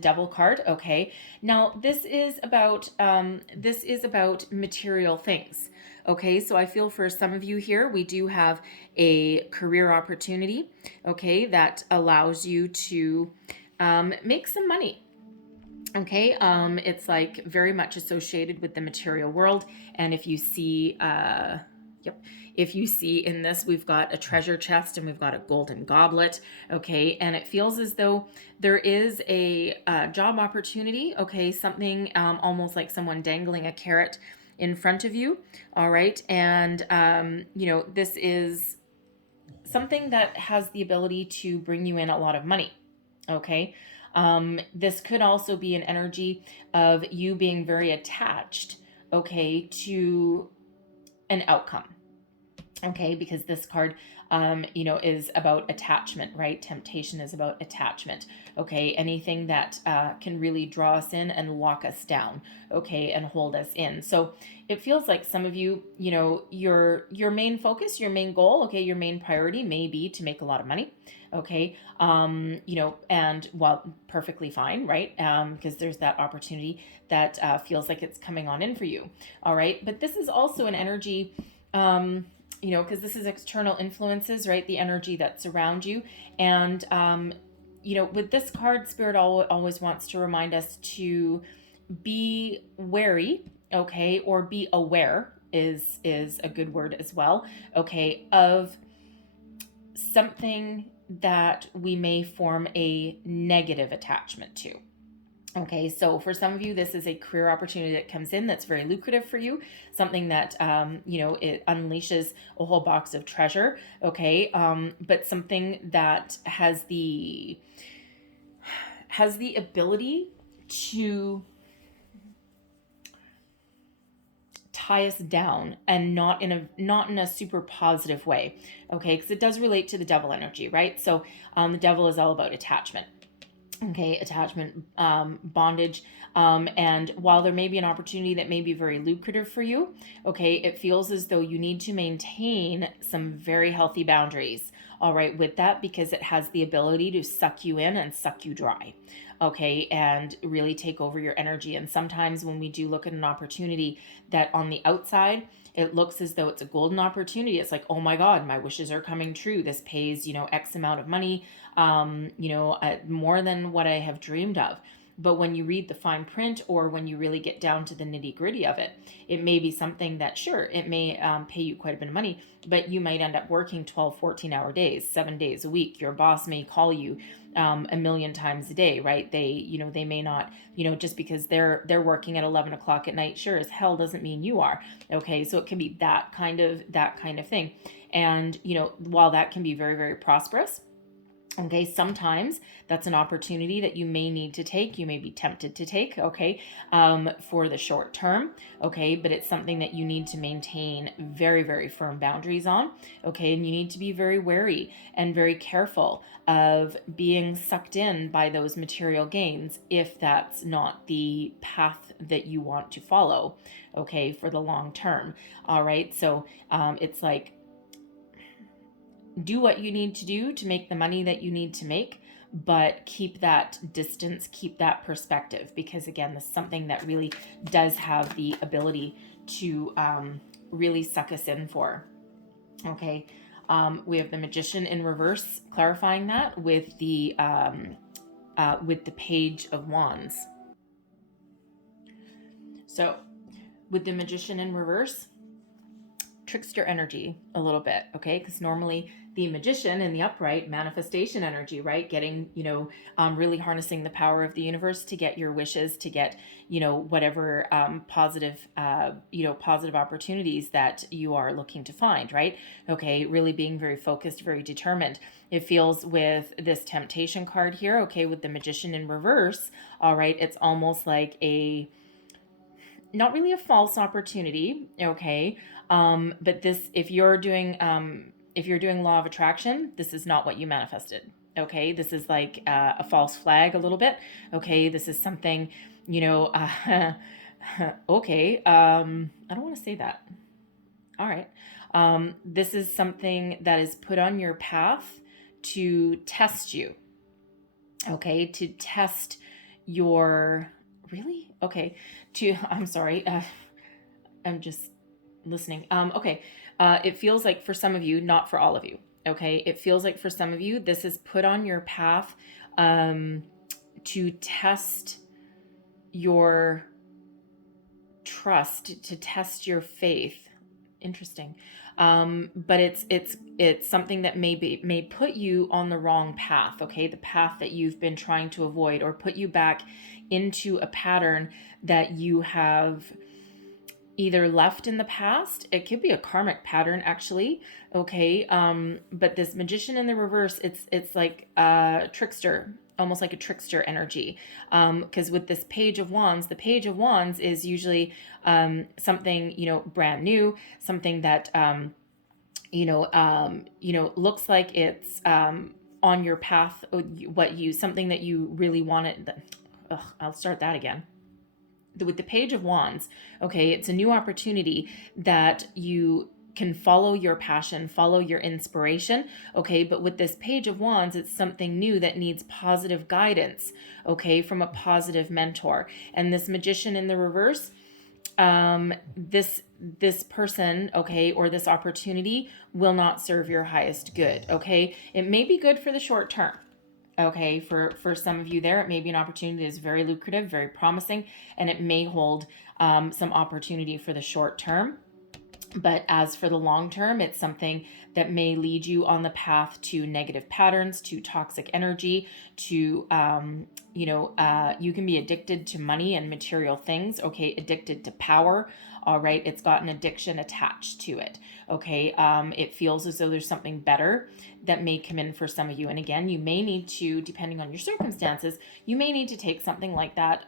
Devil card, okay? Now this is about material things. Okay, so I feel for some of you here, we do have a career opportunity, okay, that allows you to make some money. Okay, it's like very much associated with the material world. And if you see, if you see in this, we've got a treasure chest and we've got a golden goblet. Okay, and it feels as though there is a job opportunity. Okay, something almost like someone dangling a carrot in front of you. All right. And, this is something that has the ability to bring you in a lot of money. Okay. This could also be an energy of you being very attached, okay, to an outcome. Okay, because this card, is about attachment, right? Temptation is about attachment. Okay, anything that can really draw us in and lock us down. Okay, and hold us in. So it feels like some of you, your main focus, your main goal, okay, your main priority may be to make a lot of money. Okay, and perfectly fine, right? Because there's that opportunity that feels like it's coming on in for you. All right, but this is also an energy. Because this is external influences, right? The energy that's around you. And, with this card, Spirit always wants to remind us to be wary, okay, or be aware is a good word as well, okay, of something that we may form a negative attachment to. Okay, so for some of you, this is a career opportunity that comes in that's very lucrative for you, something that, it unleashes a whole box of treasure, okay, but something that has has the ability to tie us down, and not in a super positive way, okay? Because it does relate to the devil energy, right? So the devil is all about attachment, okay? Attachment, bondage, and while there may be an opportunity that may be very lucrative for you, okay, it feels as though you need to maintain some very healthy boundaries, all right, with that, because it has the ability to suck you in and suck you dry, okay, and really take over your energy. And sometimes when we do look at an opportunity that on the outside it looks as though it's a golden opportunity, it's like, oh my God, my wishes are coming true, this pays, X amount of money, more than what I have dreamed of. But when you read the fine print, or when you really get down to the nitty gritty of it, it may be something that, sure, it may pay you quite a bit of money, but you might end up working 12, 14-hour days, 7 days a week. Your boss may call you a million times a day, right? They may not, just because they're working at 11 o'clock at night, sure as hell doesn't mean you are. Okay. So it can be that kind of thing. And, while that can be very, very prosperous, okay, sometimes that's an opportunity that you may need to take. You may be tempted to take, okay, for the short term, okay, but it's something that you need to maintain very, very firm boundaries on, okay, and you need to be very wary and very careful of being sucked in by those material gains if that's not the path that you want to follow, okay, for the long term, all right? So it's like, do what you need to do to make the money that you need to make, but keep that distance, keep that perspective, because again, this is something that really does have the ability to really suck us in for. Okay, we have the Magician in reverse, clarifying that with the Page of Wands. So with the Magician in reverse, trickster energy a little bit, okay? Because normally the Magician in the upright, manifestation energy, right? Getting, really harnessing the power of the universe to get your wishes, to get, whatever positive opportunities that you are looking to find, right? Okay, really being very focused, very determined. It feels with this Temptation card here, okay, with the Magician in reverse, all right, it's almost like not really a false opportunity, okay? But this, if you're doing law of attraction, this is not what you manifested, okay? This is like a false flag a little bit, okay? This is something, okay, I don't want to say that. All right. This is something that is put on your path to test you, okay? To test your, really? Okay. I'm sorry. I'm just listening. Okay. It feels like for some of you, not for all of you. Okay. It feels like for some of you, this is put on your path, to test your trust, to test your faith. Interesting. But it's something that may put you on the wrong path. Okay. The path that you've been trying to avoid, or put you back into a pattern that you have either left in the past. It could be a karmic pattern, actually. Okay. But this Magician in the reverse, it's like a trickster, almost like a trickster energy. Because with this Page of Wands, the Page of Wands is usually something, brand new, something that looks like it's on your path, something that you really wanted. I'll start that again. With the Page of Wands, okay, it's a new opportunity that you can follow your passion, follow your inspiration, okay? But with this Page of Wands, it's something new that needs positive guidance, okay, from a positive mentor. And this Magician in the reverse, this person, okay, or this opportunity will not serve your highest good, okay? It may be good for the short term. Okay, for some of you there, it may be an opportunity that is very lucrative, very promising, and it may hold some opportunity for the short term. But as for the long term, it's something that may lead you on the path to negative patterns, to toxic energy, to, you can be addicted to money and material things, okay, addicted to power, All right. It's got an addiction attached to it. Okay. It feels as though there's something better that may come in for some of you. And again, you may need to, depending on your circumstances, you may need to take something like that,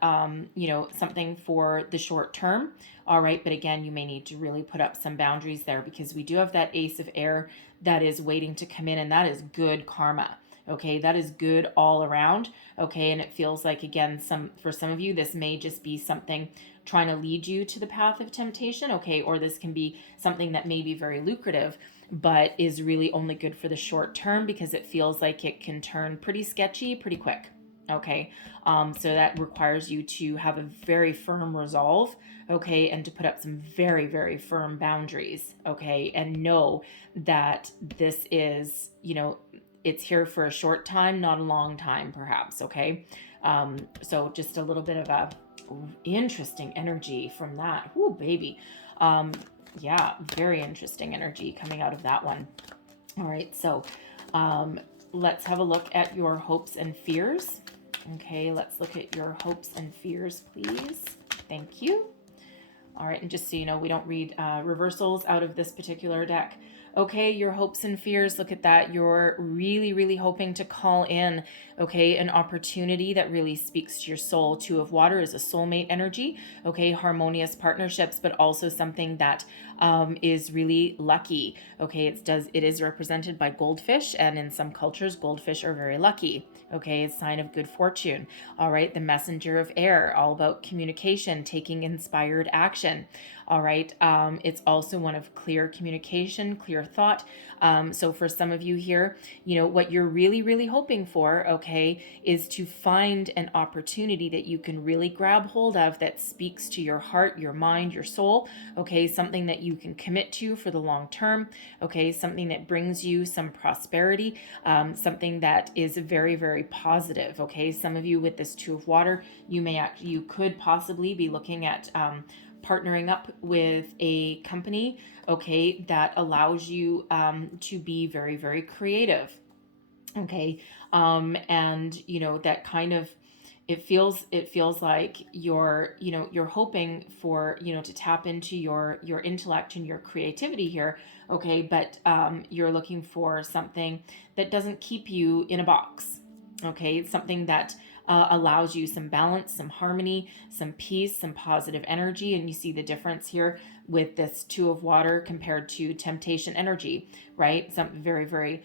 something for the short term. All right. But again, you may need to really put up some boundaries there, because we do have that Ace of Air that is waiting to come in, and that is good karma. Okay, that is good all around. Okay, and it feels like, again, for some of you, this may just be something trying to lead you to the path of temptation. Okay, or this can be something that may be very lucrative, but is really only good for the short term, because it feels like it can turn pretty sketchy pretty quick. Okay, so that requires you to have a very firm resolve, okay, and to put up some very, very firm boundaries, okay, and know that this is, it's here for a short time, not a long time, perhaps, okay? So just a little bit of a interesting energy from that. Ooh, baby. Yeah, very interesting energy coming out of that one. All right, so let's have a look at your hopes and fears. Okay, let's look at your hopes and fears, please. Thank you. All right, and just so you know, we don't read reversals out of this particular deck. Okay, your hopes and fears, look at that. You're really, really hoping to call in, okay, an opportunity that really speaks to your soul. Two of Water is a soulmate energy, okay, harmonious partnerships, but also something that is really lucky, okay. It is represented by goldfish, and in some cultures, goldfish are very lucky, okay. It's a sign of good fortune. All right, the Messenger of Air, all about communication, taking inspired action. All right. It's also one of clear communication, clear thought. So for some of you here, what you're really, really hoping for, okay, is to find an opportunity that you can really grab hold of that speaks to your heart, your mind, your soul, okay, something that you can commit to for the long term, okay, something that brings you some prosperity, something that is very, very positive, okay. Some of you with this Two of Water, you could possibly be looking at partnering up with a company, okay, that allows you to be very, very creative, okay, and that kind of, it feels like you're hoping for to tap into your intellect and your creativity here, okay, but you're looking for something that doesn't keep you in a box, okay, something that allows you some balance, some harmony, some peace, some positive energy. And you see the difference here with this Two of Water compared to temptation energy, right? Something very, very,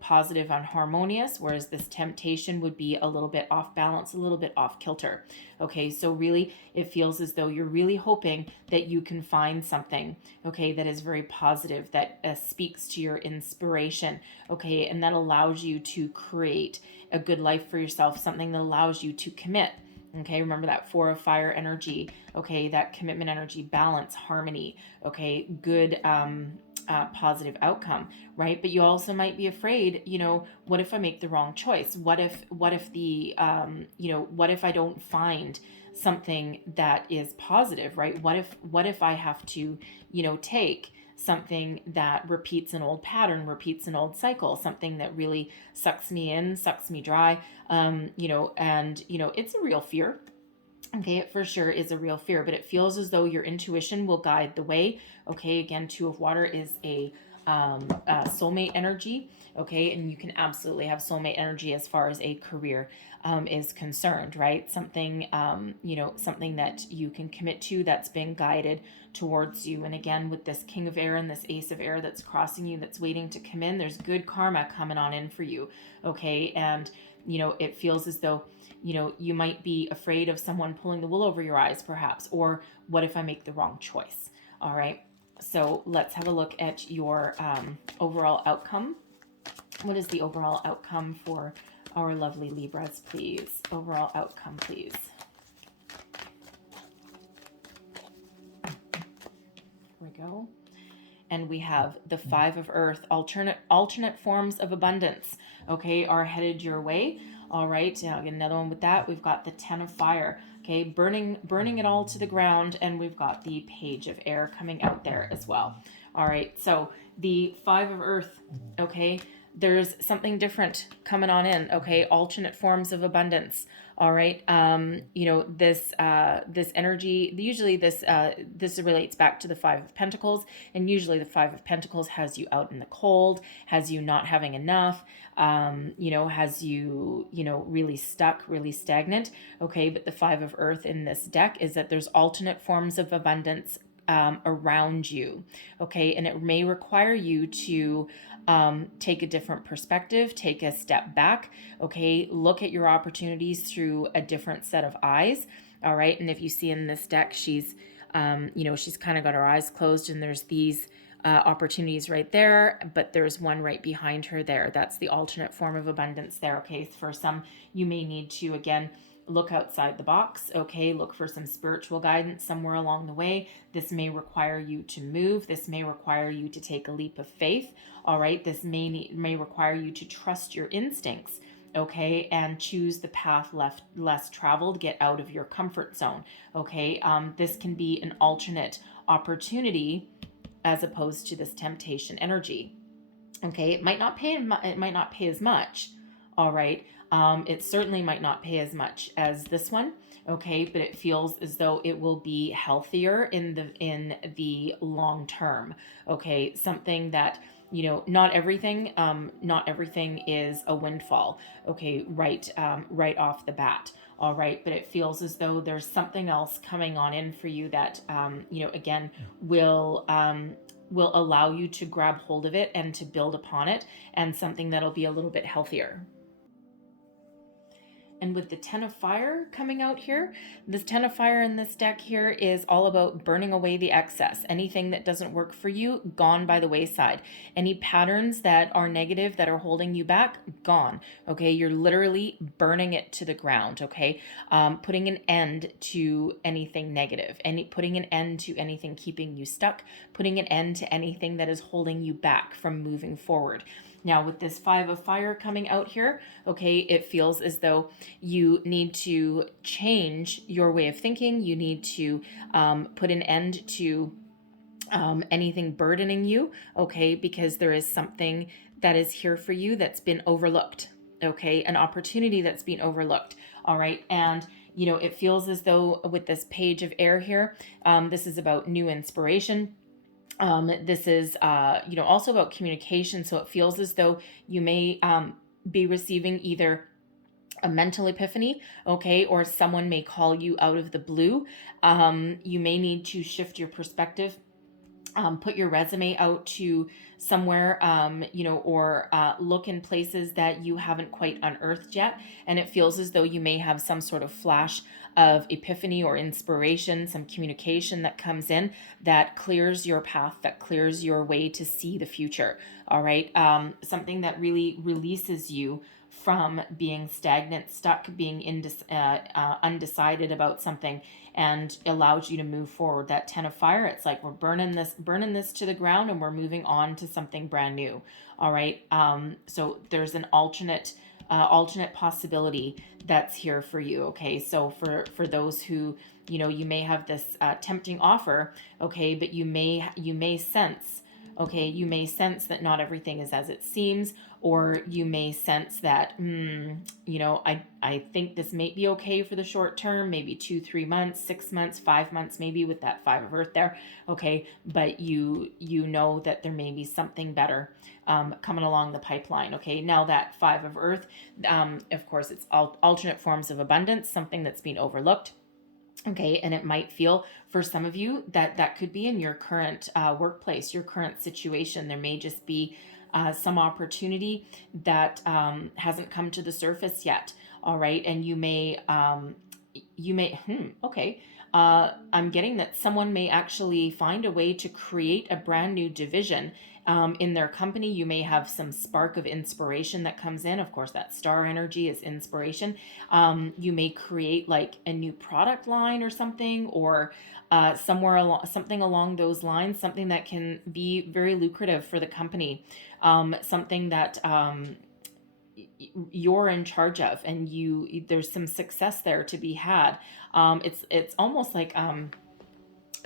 positive and harmonious, whereas this temptation would be a little bit off balance, a little bit off kilter. Okay, so really it feels as though you're really hoping that you can find something, okay, that is very positive, that speaks to your inspiration, okay, and that allows you to create a good life for yourself, something that allows you to commit. Okay, remember that Four of Fire energy, okay, that commitment energy, balance, harmony, okay, good positive outcome, right? But you also might be afraid, what if I make the wrong choice? What if I don't find something that is positive, right? What if I have to, take something that repeats an old pattern, repeats an old cycle, something that really sucks me in, sucks me dry, it's a real fear. Okay, it for sure is a real fear, but it feels as though your intuition will guide the way. Okay, again, Two of Water is a soulmate energy. Okay, and you can absolutely have soulmate energy as far as a career is concerned, right? Something, something that you can commit to that's been guided towards you. And again, with this King of Air and this Ace of Air that's crossing you, that's waiting to come in, there's good karma coming on in for you. Okay, and it feels as though you might be afraid of someone pulling the wool over your eyes, perhaps, or what if I make the wrong choice? All right, so let's have a look at your overall outcome. What is the overall outcome for our lovely Libras, please? Overall outcome, please. Here we go. And we have the Five of Earth, alternate forms of abundance, okay, are headed your way. All right, now get another one with that. We've got the Ten of Fire, okay, burning it all to the ground, and we've got the Page of Air coming out there as well. All right, so the Five of Earth, okay, there's something different coming on in. Okay, alternate forms of abundance. All right. You know, this energy, usually this relates back to the Five of Pentacles, and usually the Five of Pentacles has you out in the cold, has you not having enough, you know, has you, you know, really stuck, really stagnant. Okay, but the Five of Earth in this deck is that there's alternate forms of abundance around you. Okay, and it may require you to take a different perspective, take a step back. Okay, look at your opportunities through a different set of eyes. All right, and if you see in this deck, she's you know, she's kind of got her eyes closed, and there's these opportunities right there, but there's one right behind her there. That's the alternate form of abundance there. Okay, for some, you may need to, again, look outside the box. Okay, look for some spiritual guidance somewhere along the way. This may require you to move. This may require you to take a leap of faith. All right, this may require you to trust your instincts. Okay, and choose the path less traveled. Get out of your comfort zone. Okay, this can be an alternate opportunity as opposed to this temptation energy. Okay, it might not pay as much. All right, it certainly might not pay as much as this one. Okay, but it feels as though it will be healthier in the long term. Okay, something that, you know, not everything is a windfall. Okay, right off the bat. All right, but it feels as though there's something else coming on in for you that you know, again, will allow you to grab hold of it and to build upon it, and something that'll be a little bit healthier. And with the Ten of Fire coming out here, this Ten of Fire in this deck here is all about burning away the excess. Anything that doesn't work for you, gone by the wayside. Any patterns that are negative, that are holding you back, gone. Okay, you're literally burning it to the ground. Okay, putting an end to anything negative, putting an end to anything keeping you stuck, putting an end to anything that is holding you back from moving forward. Now, with this Five of Fire coming out here, okay, it feels as though you need to change your way of thinking. You need to put an end to anything burdening you, okay, because there is something that is here for you that's been overlooked, okay, an opportunity that's been overlooked. All right, and you know, it feels as though with this Page of Air here, this is about new inspiration. This is, you know, also about communication. So it feels as though you may be receiving either a mental epiphany, okay, or someone may call you out of the blue. You may need to shift your perspective. Put your resume out to somewhere, you know, or look in places that you haven't quite unearthed yet. And it feels as though you may have some sort of flash of epiphany or inspiration, some communication that comes in that clears your path, that clears your way to see the future. All right. Something that really releases you from being stagnant, stuck, being undecided about something, and allows you to move forward. That Ten of Fire, it's like we're burning this to the ground, and we're moving on to something brand new. All right. So there's an alternate possibility that's here for you. Okay. So for those who, you know, you may have this tempting offer. Okay, but you may sense. Okay, you may sense that not everything is as it seems, or you may sense that, you know, I think this may be okay for the short term, maybe 2-3 months, 6 months, 5 months, maybe with that Five of Earth there. Okay, but you know that there may be something better coming along the pipeline. Okay, now that Five of Earth, of course, it's alternate forms of abundance, something that's been overlooked. Okay, and it might feel for some of you that could be in your current workplace, your current situation. There may just be some opportunity that hasn't come to the surface yet. All right, and you may, okay. I'm getting that someone may actually find a way to create a brand new division in their company. You may have some spark of inspiration that comes in. Of course, that star energy is inspiration. You may create like a new product line or something, or something along those lines, something that can be very lucrative for the company, something that you're in charge of, and there's some success there to be had. It's almost like a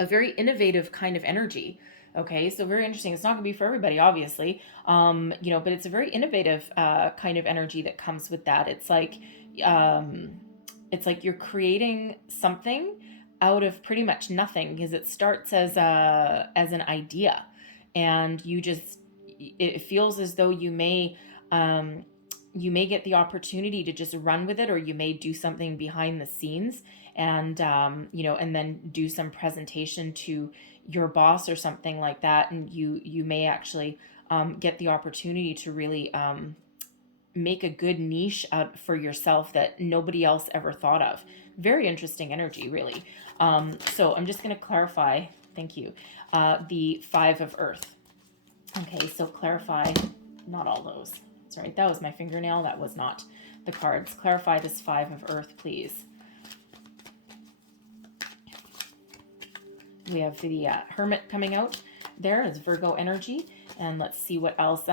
very innovative kind of energy. Okay, so very interesting. It's not going to be for everybody, obviously, but it's a very innovative kind of energy that comes with that. Um, it's like you're creating something out of pretty much nothing, because it starts as an idea, and it feels as though um, you may get the opportunity to just run with it, or you may do something behind the scenes, and and then do some presentation to your boss or something like that, and you may actually get the opportunity to really make a good niche out for yourself that nobody else ever thought of. Very interesting energy, really. So I'm just going to clarify, thank you, the Five of Earth. Okay, so clarify, not all those. Sorry, that was my fingernail. That was not the cards. Clarify this Five of Earth, please. We have the Hermit coming out there as Virgo energy. And let's see what else. The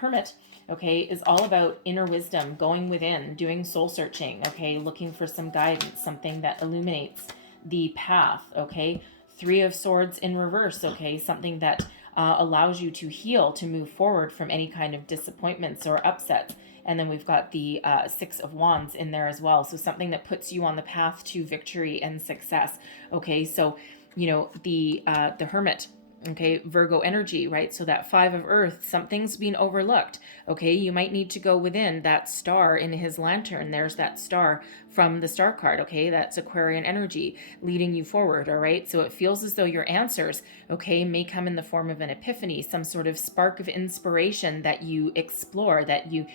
Hermit, okay, is all about inner wisdom, going within, doing soul searching, okay, looking for some guidance, something that illuminates the path, okay. Three of Swords in reverse, okay, something that allows you to heal, to move forward from any kind of disappointments or upsets. And then we've got the Six of Wands in there as well. So something that puts you on the path to victory and success. Okay, so, the Hermit, okay, Virgo energy, right? So that Five of Earth, something's being overlooked. Okay, you might need to go within. That star in his lantern, there's that star from the star card, okay? That's Aquarian energy leading you forward, all right? So it feels as though your answers, okay, may come in the form of an epiphany, some sort of spark of inspiration that you explore, that you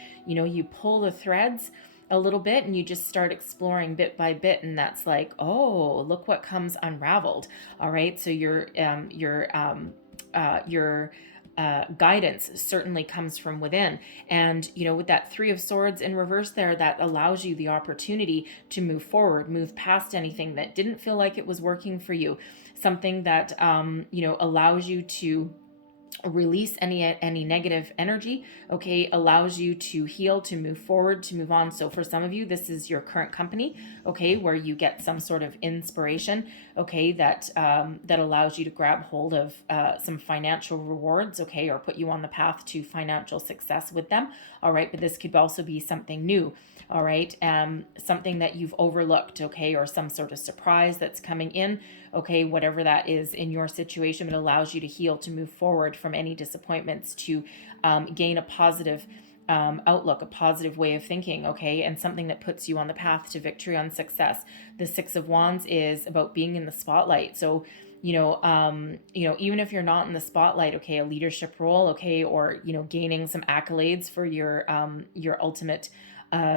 pull the threads a little bit and you just start exploring bit by bit, and that's like, oh, look what comes unraveled. All right, so your guidance certainly comes from within. And with that Three of Swords in reverse there, that allows you the opportunity to move forward, move past anything that didn't feel like it was working for you, something that allows you to release any negative energy, okay, allows you to heal, to move forward, to move on. So for some of you, this is your current company, okay, where you get some sort of inspiration, okay, that allows you to grab hold of some financial rewards, okay, or put you on the path to financial success with them. All right, but this could also be something new. All right, something that you've overlooked, okay, or some sort of surprise that's coming in, okay, whatever that is in your situation. It allows you to heal, to move forward from any disappointments, to gain a positive outlook, a positive way of thinking, okay, and something that puts you on the path to victory and success. The Six of Wands is about being in the spotlight. So even if you're not in the spotlight, okay, a leadership role, okay, or gaining some accolades for your ultimate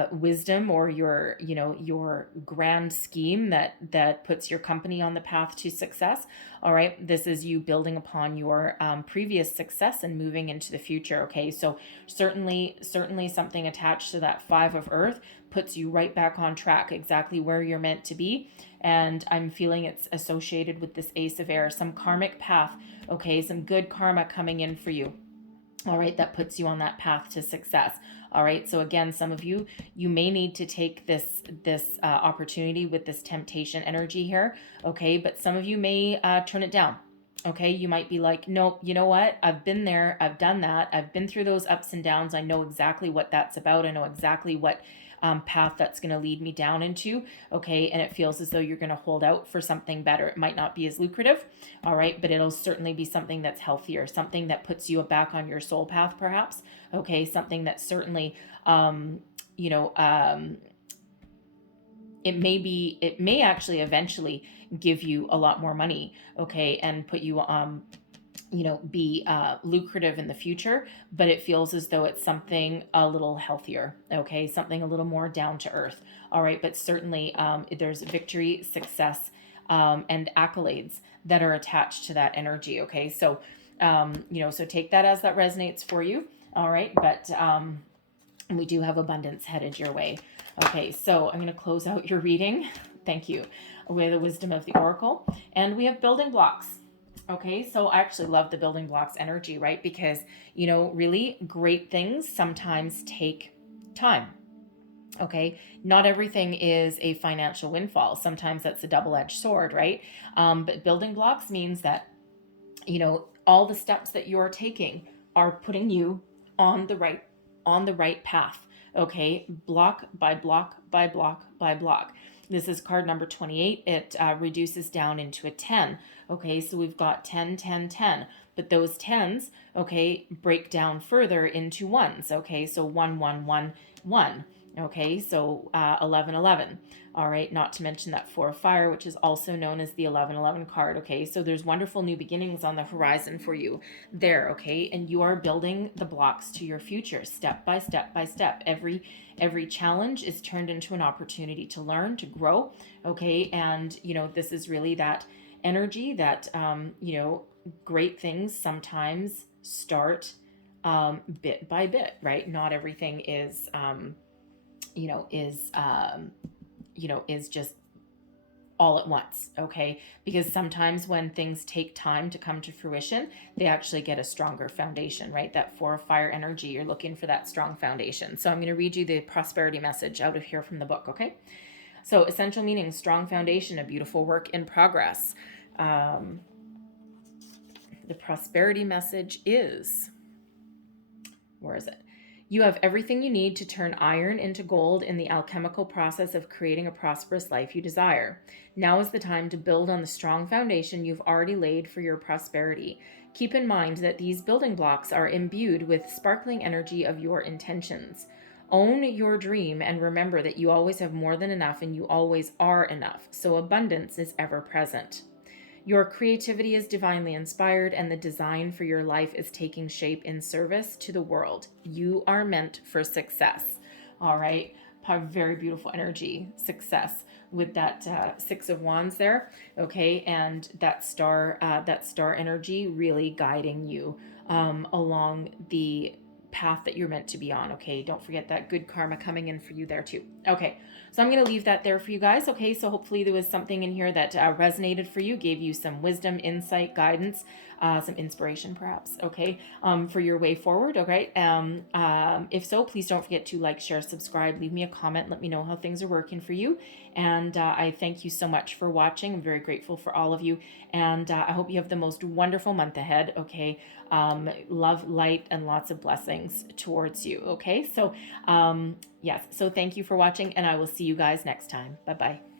wisdom, or your grand scheme that puts your company on the path to success. All right, this is you building upon your previous success and moving into the future. Okay, so certainly something attached to that Five of Earth puts you right back on track, exactly where you're meant to be. And I'm feeling it's associated with this Ace of Air, some karmic path, okay, some good karma coming in for you. All right, that puts you on that path to success. All right, so again, some of you may need to take this opportunity with this temptation energy here, okay, but some of you may turn it down. Okay, you might be like, nope, you know what? I've been there, I've done that, I've been through those ups and downs. I know exactly what that's about. I know exactly what path that's going to lead me down into, okay, and it feels as though you're going to hold out for something better. It might not be as lucrative, all right, but it'll certainly be something that's healthier, something that puts you back on your soul path, perhaps, okay, something that certainly, it may actually eventually give you a lot more money, okay, and put you be lucrative in the future, but it feels as though it's something a little healthier, okay, something a little more down to earth. All right, but certainly there's victory, success, and accolades that are attached to that energy. Okay, so so take that as that resonates for you. All right, but we do have abundance headed your way. Okay, so I'm going to close out your reading. Thank you. With the wisdom of the Oracle, and we have building blocks. Okay, so I actually love the building blocks energy, right? Because, really great things sometimes take time. Okay, not everything is a financial windfall. Sometimes that's a double-edged sword, right? But building blocks means that all the steps that you're taking are putting you on the right path. Okay, block by block by block by block. This is card number 28. It reduces down into a 10. Okay, so we've got 10, 10, 10. But those 10s, okay, break down further into ones. Okay, so 1, 1, 1, 1. Okay, so 11, 11. All right, not to mention that 4 of fire, which is also known as the 1111 card. Okay, so there's wonderful new beginnings on the horizon for you there. Okay, and you are building the blocks to your future step by step by step. Every challenge is turned into an opportunity to learn, to grow. Okay, and this is really that energy that great things sometimes start bit by bit, right? Not everything is is just all at once, okay? Because sometimes when things take time to come to fruition, they actually get a stronger foundation, right? That 4 of fire energy, you're looking for that strong foundation. So I'm going to read you the prosperity message out of here from the book, okay? So essential meaning, strong foundation, a beautiful work in progress. The prosperity message is, where is it? You have everything you need to turn iron into gold in the alchemical process of creating a prosperous life you desire. Now is the time to build on the strong foundation you've already laid for your prosperity. Keep in mind that these building blocks are imbued with sparkling energy of your intentions. Own your dream and remember that you always have more than enough and you always are enough, so abundance is ever present. Your creativity is divinely inspired and the design for your life is taking shape in service to the world. You are meant for success. All right. Very beautiful energy, success with that 6 of wands there. Okay. And that star energy really guiding you along the path that you're meant to be on. Okay, don't forget that good karma coming in for you there too. Okay, so I'm going to leave that there for you guys. Okay, so hopefully there was something in here that resonated for you, gave you some wisdom, insight, guidance, some inspiration perhaps, okay, for your way forward. Okay, if so, please don't forget to like, share, subscribe, leave me a comment, let me know how things are working for you. And I thank you so much for watching. I'm very grateful for all of you, and I hope you have the most wonderful month ahead. Okay, love, light, and lots of blessings towards you. Okay, so yes, so thank you for watching, and I will see you guys next time. Bye bye.